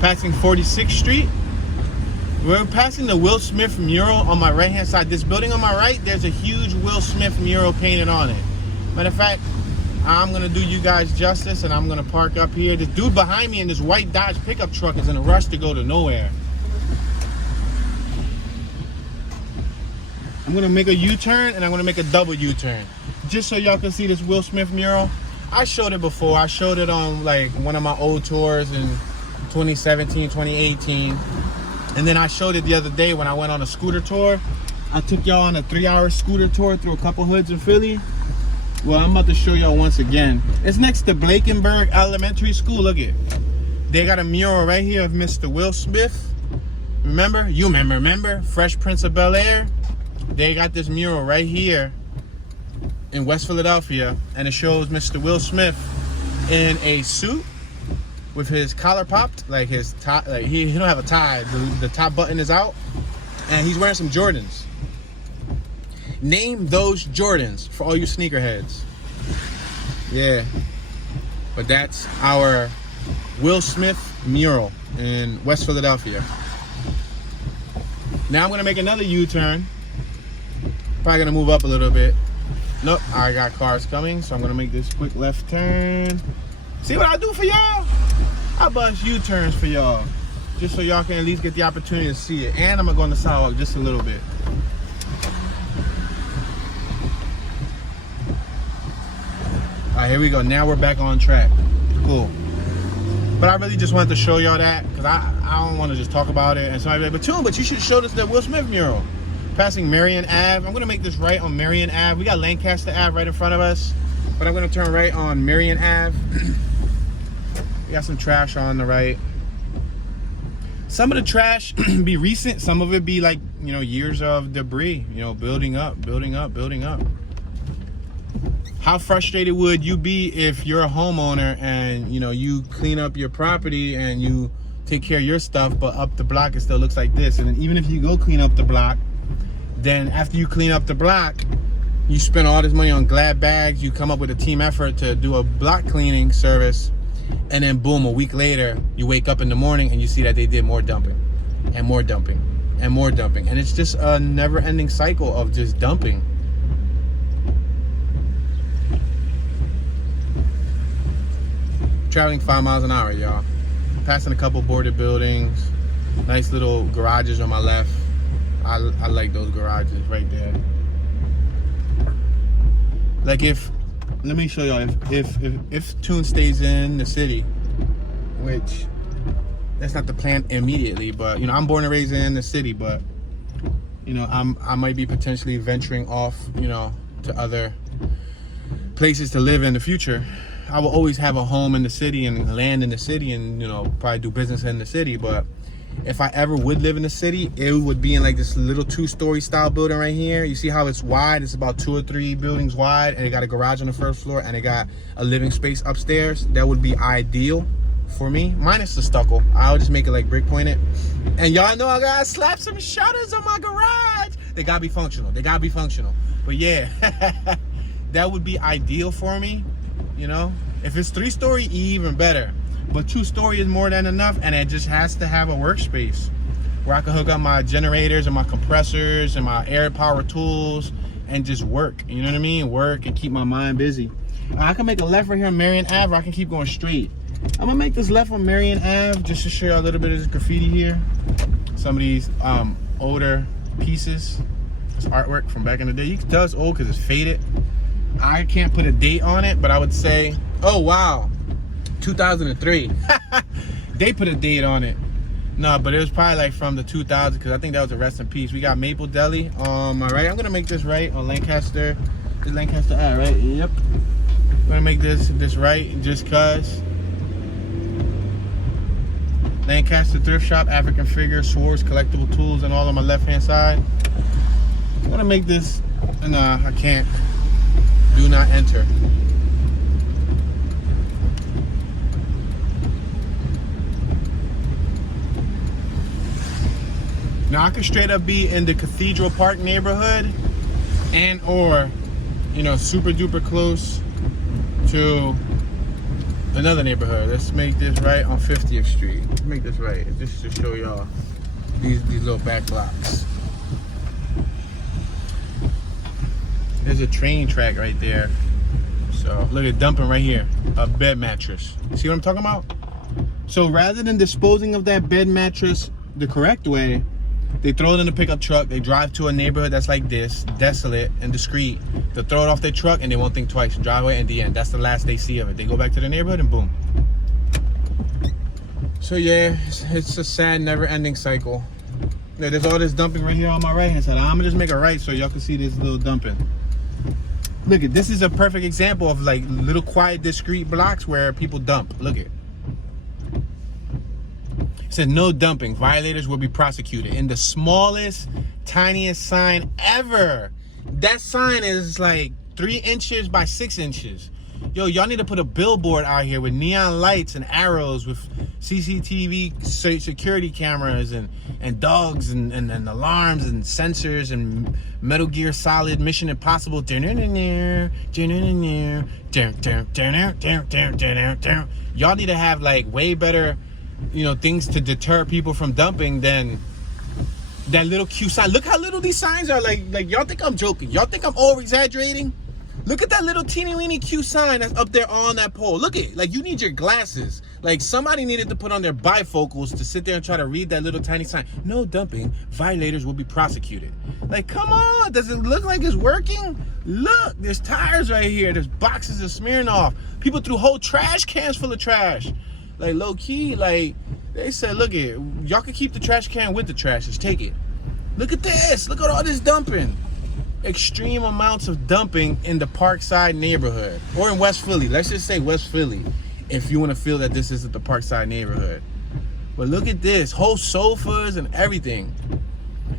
Passing 46th Street. We're passing the Will Smith mural on my right-hand side. This building on my right, there's a huge Will Smith mural painted on it. Matter of fact, I'm gonna do you guys justice and I'm gonna park up here. This dude behind me in this white Dodge pickup truck is in a rush to go to nowhere. I'm gonna make a U-turn and I'm gonna make a double U-turn. Just so y'all can see this Will Smith mural. I showed it before. I showed it on like one of my old tours in 2017, 2018. And then I showed it the other day when I went on a scooter tour. I took y'all on a 3-hour scooter tour through a couple hoods in Philly. Well, I'm about to show y'all once again. It's next to Blakenburg Elementary School. Look it. They got a mural right here of Mr. Will Smith. Remember? You remember? Fresh Prince of Bel-Air. They got this mural right here in West Philadelphia. And it shows Mr. Will Smith in a suit with his collar popped, like his tie, like he don't have a tie. The top button is out, and he's wearing some Jordans. Name those Jordans for all you sneakerheads. Yeah, but that's our Will Smith mural in West Philadelphia. Now I'm gonna make another U-turn. Probably gonna move up a little bit. Nope, I got cars coming, so I'm gonna make this quick left turn. See what I do for y'all? I bust U-turns for y'all, just so y'all can at least get the opportunity to see it. And I'm gonna go on the sidewalk just a little bit. All right, here we go. Now we're back on track. Cool. But I really just wanted to show y'all that because I don't want to just talk about it. And somebody be like, but you should show us the Will Smith mural. Passing Marion Ave. I'm gonna make this right on Marion Ave. We got Lancaster Ave right in front of us, but I'm gonna turn right on Marion Ave. We got some trash on the right. Some of the trash be recent. Some of it be like, you know, years of debris, you know, building up. How frustrated would you be if you're a homeowner and, you know, you clean up your property and you take care of your stuff, but up the block it still looks like this? And then even if you go clean up the block, then after you clean up the block, you spend all this money on Glad bags, you come up with a team effort to do a block cleaning service, and then boom, a week later, you wake up in the morning and you see that they did more dumping and more dumping and more dumping. And it's just a never-ending cycle of just dumping. Traveling 5 miles an hour, y'all. Passing a couple boarded buildings. Nice little garages on my left. I like those garages right there. Like let me show y'all, if Tune stays in the city, which that's not the plan immediately, but you know, I'm born and raised in the city, but you know, I might be potentially venturing off, you know, to other places to live in the future. I will always have a home in the city and land in the city and, you know, probably do business in the city, but if I ever would live in the city, it would be in like this little 2-story style building right here. You see how it's wide? It's about 2 or 3 buildings wide, and it got a garage on the first floor, and it got a living space upstairs. That would be ideal for me, minus the stucco. I'll just make it like brick pointed. And y'all know I gotta slap some shutters on my garage. They gotta be functional. But yeah, that would be ideal for me, you know? If it's 3-story, even better. but 2-story is more than enough, and it just has to have a workspace where I can hook up my generators and my compressors and my air power tools and just work. You know what I mean? Work and keep my mind busy. I can make a left right here on Marion Ave, or I can keep going straight. I'm gonna make this left on Marion Ave just to show you a little bit of this graffiti here. Some of these older pieces. It's artwork from back in the day. You can tell it's old because it's faded. I can't put a date on it, but I would say, oh wow, 2003. They put a date on it. No, but it was probably like from the 2000s, because I think that was a rest in peace. We got Maple Deli on my right. I'm gonna make this right on Lancaster. This Lancaster Ave, right? Yep. I'm gonna make this right just cause. Lancaster Thrift Shop, African Figure, Swords, Collectible Tools, and all on my left-hand side. I'm gonna make this, nah, I can't. Do not enter. Now I could straight up be in the Cathedral Park neighborhood and or, you know, super duper close to another neighborhood. Let's make this right on 50th Street. Let's make this right, just to show y'all these little back blocks. There's a train track right there. So look at dumping right here, a bed mattress. See what I'm talking about? So rather than disposing of that bed mattress the correct way, they throw it in the pickup truck, they drive to a neighborhood that's like this, desolate and discreet. They'll throw it off their truck and they won't think twice. Drive away, and the end. That's the last they see of it. They go back to the neighborhood and boom. So yeah, it's a sad, never-ending cycle. Yeah, there's all this dumping right here on my right-hand side. I'm gonna just make a right so y'all can see this little dumping. Look at this, is a perfect example of like little quiet, discreet blocks where people dump. Look at it. It says no dumping. Violators will be prosecuted. In the smallest, tiniest sign ever. That sign is like 3 inches by 6 inches. Yo, y'all need to put a billboard out here with neon lights and arrows, with CCTV security cameras and dogs and alarms and sensors and Metal Gear Solid, Mission Impossible. Y'all need to have like way better, you know, things to deter people from dumping than that little cute sign. Look how little these signs are. Like y'all think I'm joking. Y'all think I'm over exaggerating? Look at that little teeny weeny cute sign that's up there on that pole. Look at it. Like, you need your glasses. Like, somebody needed to put on their bifocals to sit there and try to read that little tiny sign. No dumping. Violators will be prosecuted. Like, come on. Does it look like it's working? Look, there's tires right here. There's boxes of Smirnoff. People threw whole trash cans full of trash. Like, low key, like, they said, look at it. Y'all can keep the trash can with the trash. Just take it. Look at this. Look at all this dumping. Extreme amounts of dumping in the Parkside neighborhood, or in West Philly. Let's just say West Philly, if you want to feel that this isn't the Parkside neighborhood. But look at this, whole sofas and everything.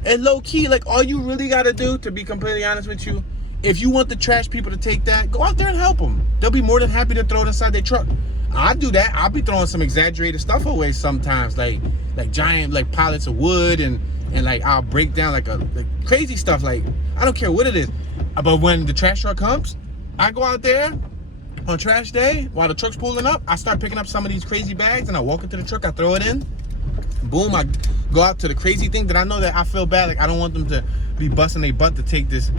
And low key, like, all you really got to do, to be completely honest with you, if you want the trash people to take that, go out there and help them. They'll be more than happy to throw it inside their truck. I do that. I'll be throwing some exaggerated stuff away sometimes, like giant like pallets of wood, and like I'll break down like crazy stuff. Like, I don't care what it is. But when the trash truck comes, I go out there on trash day while the truck's pulling up. I start picking up some of these crazy bags and I walk into the truck, I throw it in. Boom, I go out to the crazy thing that I know that I feel bad. Like, I don't want them to be busting their butt to take this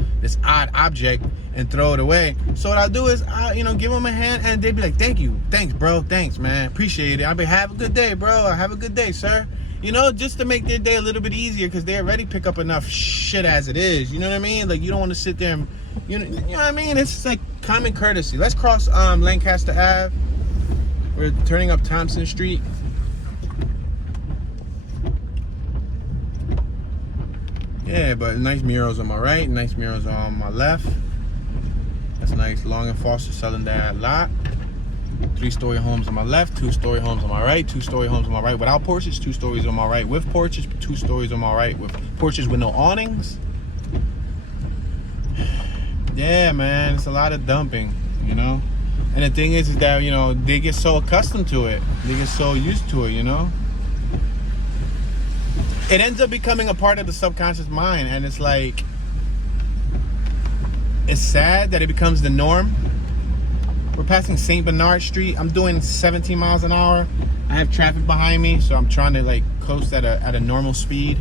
odd object and throw it away. So what I'll do is I, you know, give them a hand, and they'd be like, thank you, thanks bro, thanks man, appreciate it. I'll be, have a good day bro, have a good day sir. You know, just to make their day a little bit easier, because they already pick up enough shit as it is. You know what I mean? Like, you don't want to sit there and, you know what I mean? It's just like common courtesy. Let's cross Lancaster Ave. We're turning up Thompson Street. Yeah, but nice murals on my right, nice murals on my left. That's nice. Long and Foster selling that lot. 3-story homes on my left, 2-story homes on my right, 2-story homes on my right without porches, 2 stories on my right with porches, 2 stories on my right with porches with no awnings. Yeah, man, it's a lot of dumping, you know? And the thing is that, you know, they get so accustomed to it. They get so used to it, you know? It ends up becoming a part of the subconscious mind, and it's like, it's sad that it becomes the norm. We're passing St. Bernard Street. I'm doing 17 miles an hour. I have traffic behind me, so I'm trying to like coast at a normal speed.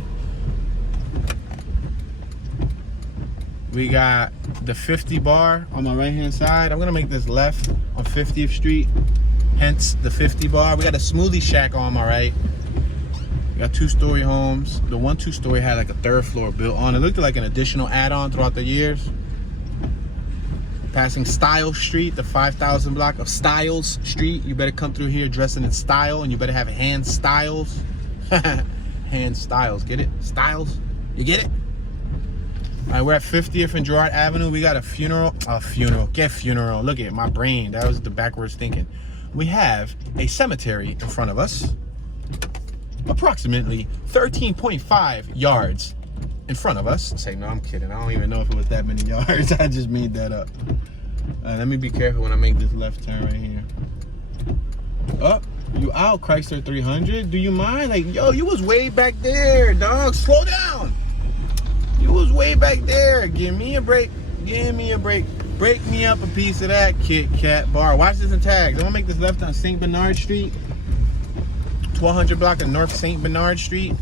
We got the 50 bar on my right hand side. I'm gonna make this left on 50th Street, hence the 50 bar. We got a smoothie shack on my right. We got 2-story homes. The one 2-story had like a 3rd floor built on. It looked like an additional add-on throughout the years. Passing Styles Street, the 5,000 block of Styles Street. You better come through here dressing in style, and you better have hand styles. Hand styles, get it? Styles, you get it? All right, we're at 50th and Gerard Avenue. We got a funeral. Get funeral. Look at my brain. That was the backwards thinking. We have a cemetery in front of us. Approximately 13.5 yards in front of us. Say, no, I'm kidding. I don't even know if it was that many yards. I just made that up. Let me be careful when I make this left turn right here. Oh, you out, Chrysler 300? Do you mind? Like, yo, you was way back there, dog. Slow down. You was way back there. Give me a break. Give me a break. Break me up a piece of that Kit Kat bar. Watch this in tags. I'm gonna make this left on St. Bernard Street. 1200 block of North St. Bernard Street.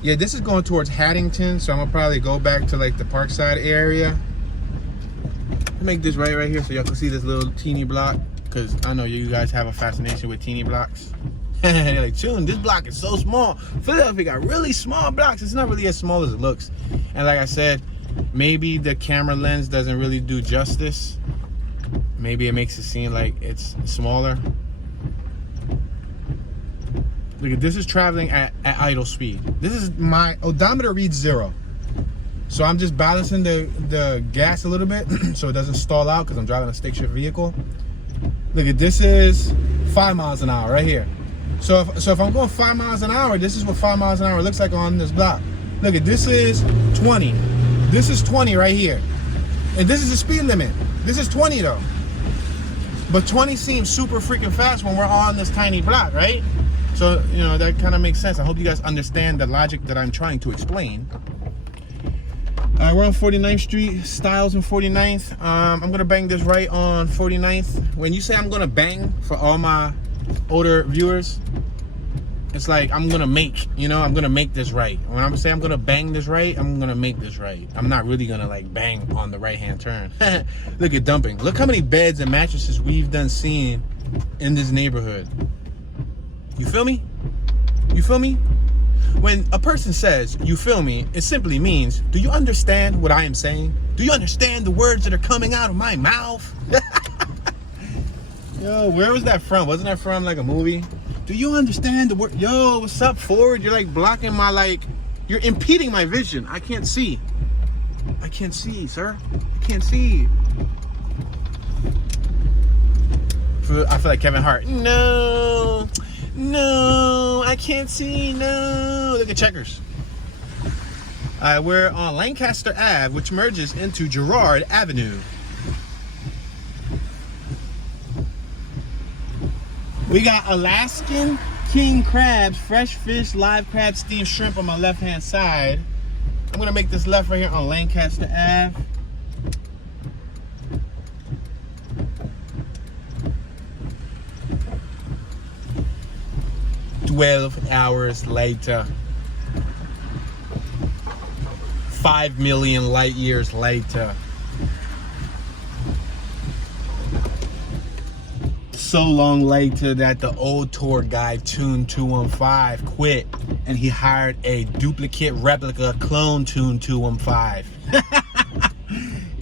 Yeah, this is going towards Haddington, so I'm gonna probably go back to like the Parkside area. Make this right here so y'all can see this little teeny block, because I know you guys have a fascination with teeny blocks. You're like, Tune, this block is so small. Philadelphia got really small blocks. It's not really as small as it looks. And like I said, maybe the camera lens doesn't really do justice. Maybe it makes it seem like it's smaller. Look at this, is traveling at idle speed. This is my odometer reads 0. So I'm just balancing the gas a little bit so it doesn't stall out because I'm driving a stick shift vehicle. Look at this, is 5 miles an hour right here. So if I'm going 5 miles an hour, this is what 5 miles an hour looks like on this block. Look at this, is 20. This is 20 right here. And this is the speed limit. This is 20 though. But 20 seems super freaking fast when we're on this tiny block, right? So, you know, that kind of makes sense. I hope you guys understand the logic that I'm trying to explain. All right, we're on 49th Street, Styles and 49th. I'm gonna bang this right on 49th. When you say I'm gonna bang, for all my older viewers, it's like I'm gonna make, you know, I'm gonna make this right. When I'm saying I'm gonna bang this right, I'm gonna make this right. I'm not really gonna like bang on the right-hand turn. Look at dumping. Look how many beds and mattresses we've done seeing in this neighborhood. You feel me? You feel me? When a person says, you feel me, it simply means, do you understand what I am saying? Do you understand the words that are coming out of my mouth? Yo, where was that from? Wasn't that from like a movie? Do you understand the word? Yo, what's up, Ford? You're like blocking my, like, you're impeding my vision. I can't see. I can't see, sir. I can't see. I feel like Kevin Hart. No. No, I can't see. No. Look at Checkers. We're on Lancaster Ave, which merges into Gerard Avenue. We got Alaskan king crabs, fresh fish, live crab, steamed shrimp on my left-hand side. I'm gonna make this left right here on Lancaster Ave. $12 later. 5 million light years later. So long later that the old tour guide Tune 215 quit and he hired a duplicate replica clone Tune 215.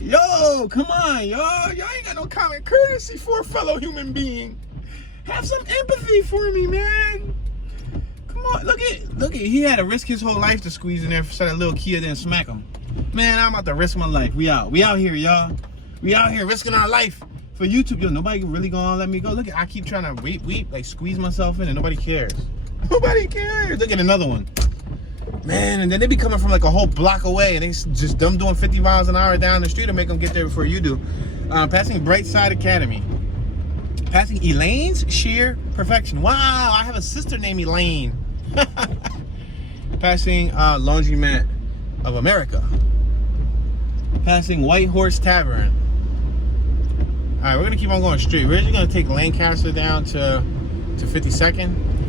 Yo, come on, y'all ain't got no common courtesy for a fellow human being. Have some empathy for me, man. Come on, look at, he had to risk his whole life to squeeze in there so that little Kia didn't smack him. Man, I'm about to risk my life. We out here, y'all. We out here risking our life for YouTube. Yo, nobody really gonna let me go. Look at, I keep trying to weep, like squeeze myself in, and nobody cares. Nobody cares. Look at another one. Man, and then they be coming from like a whole block away, and they just them doing 50 miles an hour down the street to make them get there before you do. Passing Brightside Academy. Passing Elaine's Sheer Perfection. Wow, I have a sister named Elaine. Passing Laundromat. of America. Passing White Horse Tavern. Alright, we're gonna keep on going straight. We're just gonna take Lancaster down to 52nd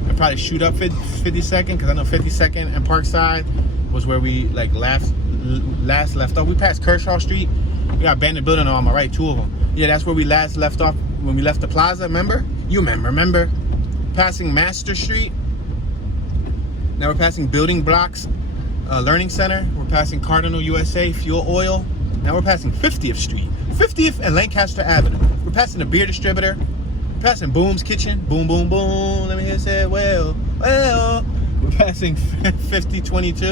and probably shoot up 52nd, because I know 52nd and Parkside was where we like last left off. We passed Kershaw Street. We got abandoned building on my right, two of them. Yeah, that's where we last left off when we left the plaza, remember? You remember. Passing Master Street. Now we're passing Building Blocks Learning Center. We're passing Cardinal USA Fuel Oil. Now we're passing 50th Street. 50th and Lancaster Avenue. We're passing the beer distributor. We're passing Boom's Kitchen. Boom, boom, boom. Let me hear it say, well. We're passing 5022.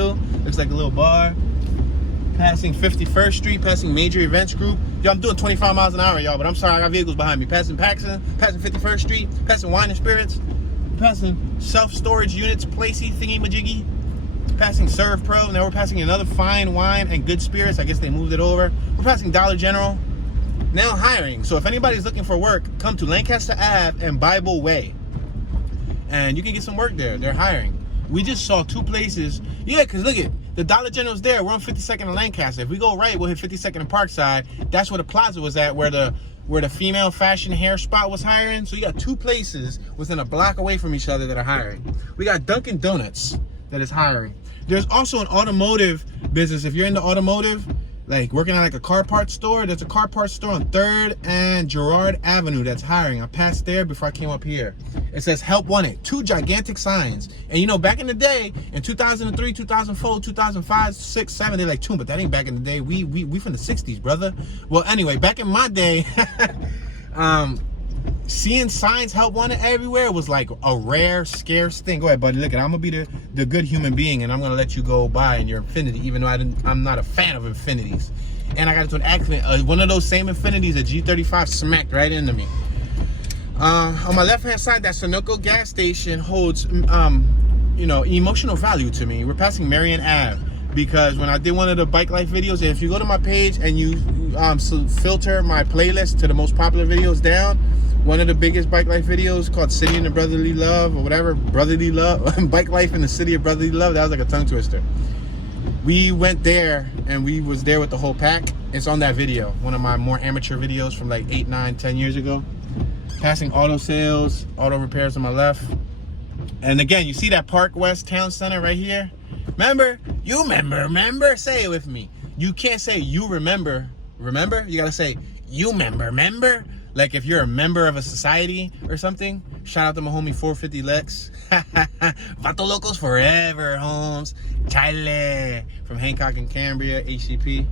Looks like a little bar. Passing 51st Street. Passing Major Events Group. Yo, I'm doing 25 miles an hour, y'all, but I'm sorry, I got vehicles behind me. Passing Paxson. Passing 51st Street. Passing Wine and Spirits. Passing self-storage units, Placey, thingy-majiggy. Passing Serve Pro. Now we're passing another Fine Wine and Good Spirits. I guess they moved it over. We're passing Dollar General. Now hiring. So if anybody's looking for work, come to Lancaster Ave and Bible Way. And you can get some work there. They're hiring. We just saw two places. Yeah, because look at the Dollar General's there. We're on 52nd and Lancaster. If we go right, we'll hit 52nd and Parkside. That's where the plaza was at, where the female fashion hair spot was hiring. So you got two places within a block away from each other that are hiring. We got Dunkin' Donuts that is hiring. There's also an automotive business. If you're into automotive, like working at like a car parts store, there's a car parts store on 3rd and Gerard Avenue that's hiring. I passed there before I came up here. It says help wanted, 2 gigantic signs. And you know, back in the day, in 2003, 2004, 2005, 6, 7, they're like 2, but that ain't back in the day. We from the 60s, brother. Well, anyway, back in my day, seeing signs help wanted everywhere was like a rare, scarce thing. Go ahead, buddy. Look, I'm gonna be the good human being, and I'm gonna let you go by in your Infiniti, even though I'm not a fan of Infinitis. And I got into an accident. One of those same Infinitis, a G35, smacked right into me. On my left-hand side, that Sunoco gas station holds, you know, emotional value to me. We're passing Marion Ave. Because when I did one of the bike life videos, if you go to my page and you filter my playlist to the most popular videos down, one of the biggest bike life videos called City in the Brotherly Love or whatever, Brotherly Love, Bike Life in the City of Brotherly Love, that was like a tongue twister. We went there and we was there with the whole pack. It's on that video, one of my more amateur videos from like 8, 9, 10 years ago. Passing auto sales, auto repairs on my left. And again, you see that Park West Town Center right here? Remember? You remember? Say it with me. You can't say you remember. You gotta say you remember. Like if you're a member of a society or something. Shout out to my homie 450 Lex. Vato Locos forever, Holmes. Chile. From Hancock and Cambria, HCP.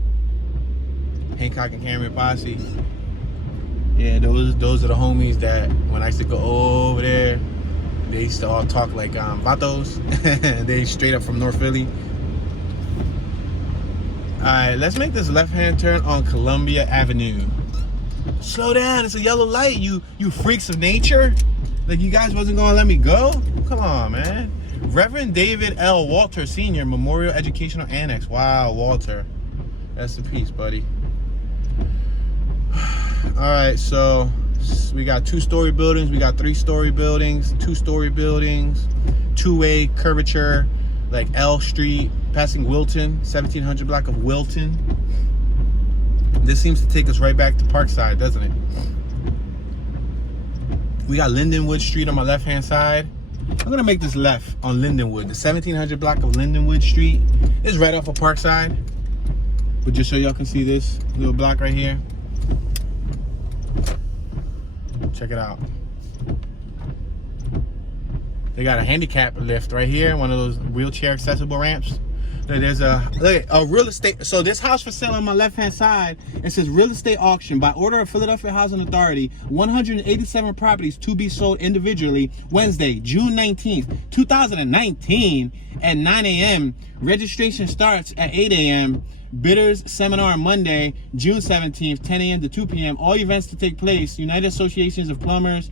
Hancock and Cambria Posse. Yeah, those are the homies that when I used to go over there, they used to all talk like vatos. They straight up from North Philly. Alright, let's make this left-hand turn on Columbia Avenue. Slow down, it's a yellow light, you freaks of nature. Like you guys wasn't gonna let me go? Come on, man. Reverend David L. Walter Sr. Memorial Educational Annex. Wow, Walter. Rest in peace, buddy. Alright, so we got 2-story buildings, we got 3-story buildings, 2-story buildings, 2-way curvature, like L Street, passing Wilton, 1700 block of Wilton. This seems to take us right back to Parkside, doesn't it? We got Lindenwood Street on my left-hand side. I'm gonna make this left on Lindenwood, the 1700 block of Lindenwood Street. It's right off of Parkside. But just so y'all can see this little block right here. Check it out. They got a handicap lift right here, one of those wheelchair accessible ramps. There's a real estate. So this house for sale on my left-hand side, it says real estate auction by order of Philadelphia Housing Authority. 187 properties to be sold individually. Wednesday, June 19th, 2019 at 9 a.m. Registration starts at 8 a.m. Bidders seminar on Monday, June 17th, 10 a.m. to 2 p.m. All events to take place. United Associations of Plumbers,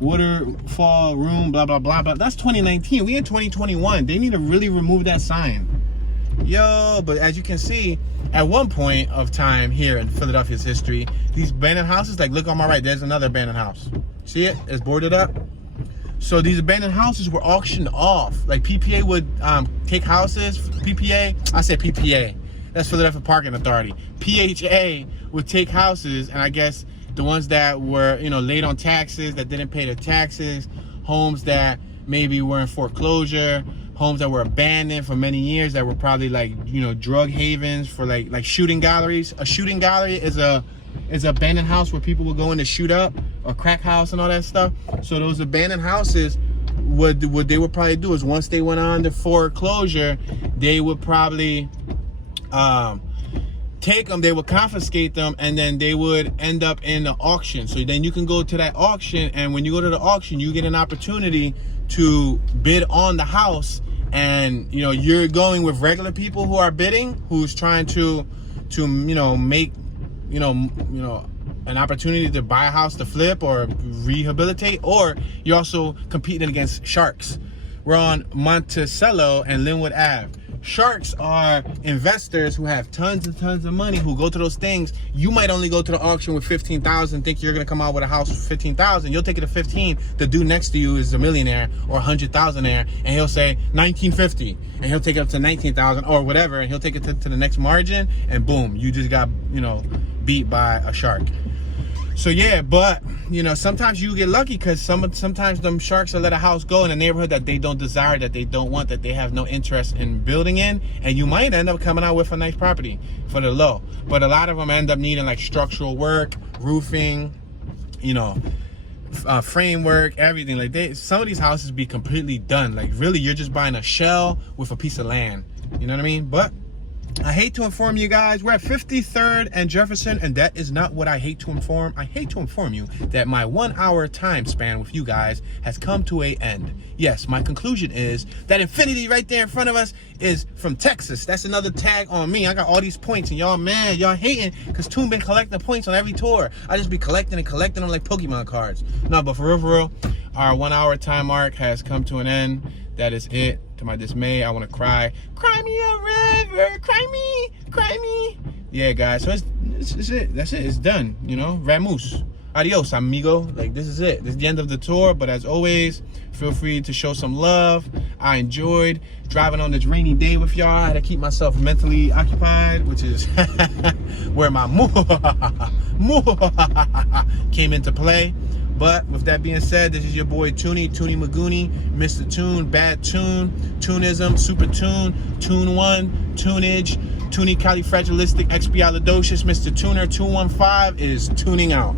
Waterfall Room, blah, blah, blah, blah. That's 2019. We in 2021. They need to really remove that sign. Yo, but as you can see, at one point of time here in Philadelphia's history, these abandoned houses, like look on my right, there's another abandoned house. See it? It's boarded up. So these abandoned houses were auctioned off. Like PPA would take houses. I said PPA. That's Philadelphia Parking Authority. PHA would take houses, and I guess the ones that were, you know, late on taxes, that didn't pay their taxes, homes that maybe were in foreclosure, homes that were abandoned for many years, that were probably like, you know, drug havens for like shooting galleries. A shooting gallery is an abandoned house where people would go in to shoot up, or crack house and all that stuff. So those abandoned houses, what they would probably do is, once they went on to foreclosure, they would probably take them, they would confiscate them, and then they would end up in the auction. So then you can go to that auction, and when you go to the auction, you get an opportunity to bid on the house. And you know, you're going with regular people who are bidding, who's trying to you know, make you know an opportunity to buy a house to flip or rehabilitate, or you're also competing against sharks. We're on Monticello and Linwood Ave. Sharks are investors who have tons and tons of money, who go to those things. You might only go to the auction with $15,000, think you're gonna come out with a house for $15,000. You'll take it to 15. The dude next to you is a millionaire or 100,000aire, and he'll say $19.50, and he'll take it up to 19,000 or whatever, and he'll take it to the next margin, and boom, you just got, you know, beat by a shark. So yeah, but you know, sometimes you get lucky, because sometimes them sharks will let a house go in a neighborhood that they don't desire, that they don't want, that they have no interest in building in, and you might end up coming out with a nice property for the low. But a lot of them end up needing like structural work, roofing, you know, framework, everything. Like some of these houses be completely done. Like really, you're just buying a shell with a piece of land. You know what I mean? But I hate to inform you guys, we're at 53rd and Jefferson, and that is not what I hate to inform. I hate to inform you that my 1 hour time span with you guys has come to an end. Yes, my conclusion is that infinity right there in front of us is from Texas. That's another tag on me. I got all these points, and y'all mad, y'all hating, because Toon been collecting points on every tour. I just be collecting and collecting them like Pokemon cards. No, but for real, our 1 hour time mark has come to an end. That is it. To my dismay, I want to cry. Cry me a river, cry me. Yeah, guys, so it's it. That's it. It's done, you know. Vamoose. Adios, amigo. Like, this is it. This is the end of the tour, but as always, feel free to show some love. I enjoyed driving on this rainy day with y'all. I had to keep myself mentally occupied, which is where my came into play. But with that being said, this is your boy Toonie Magooney, Mr. Toon, Bad Toon, Toonism, Super Toon, Toon 1, Toonage, Toonie Califragilistic, Expialidocious, Mr. Tuner 215 is tuning out.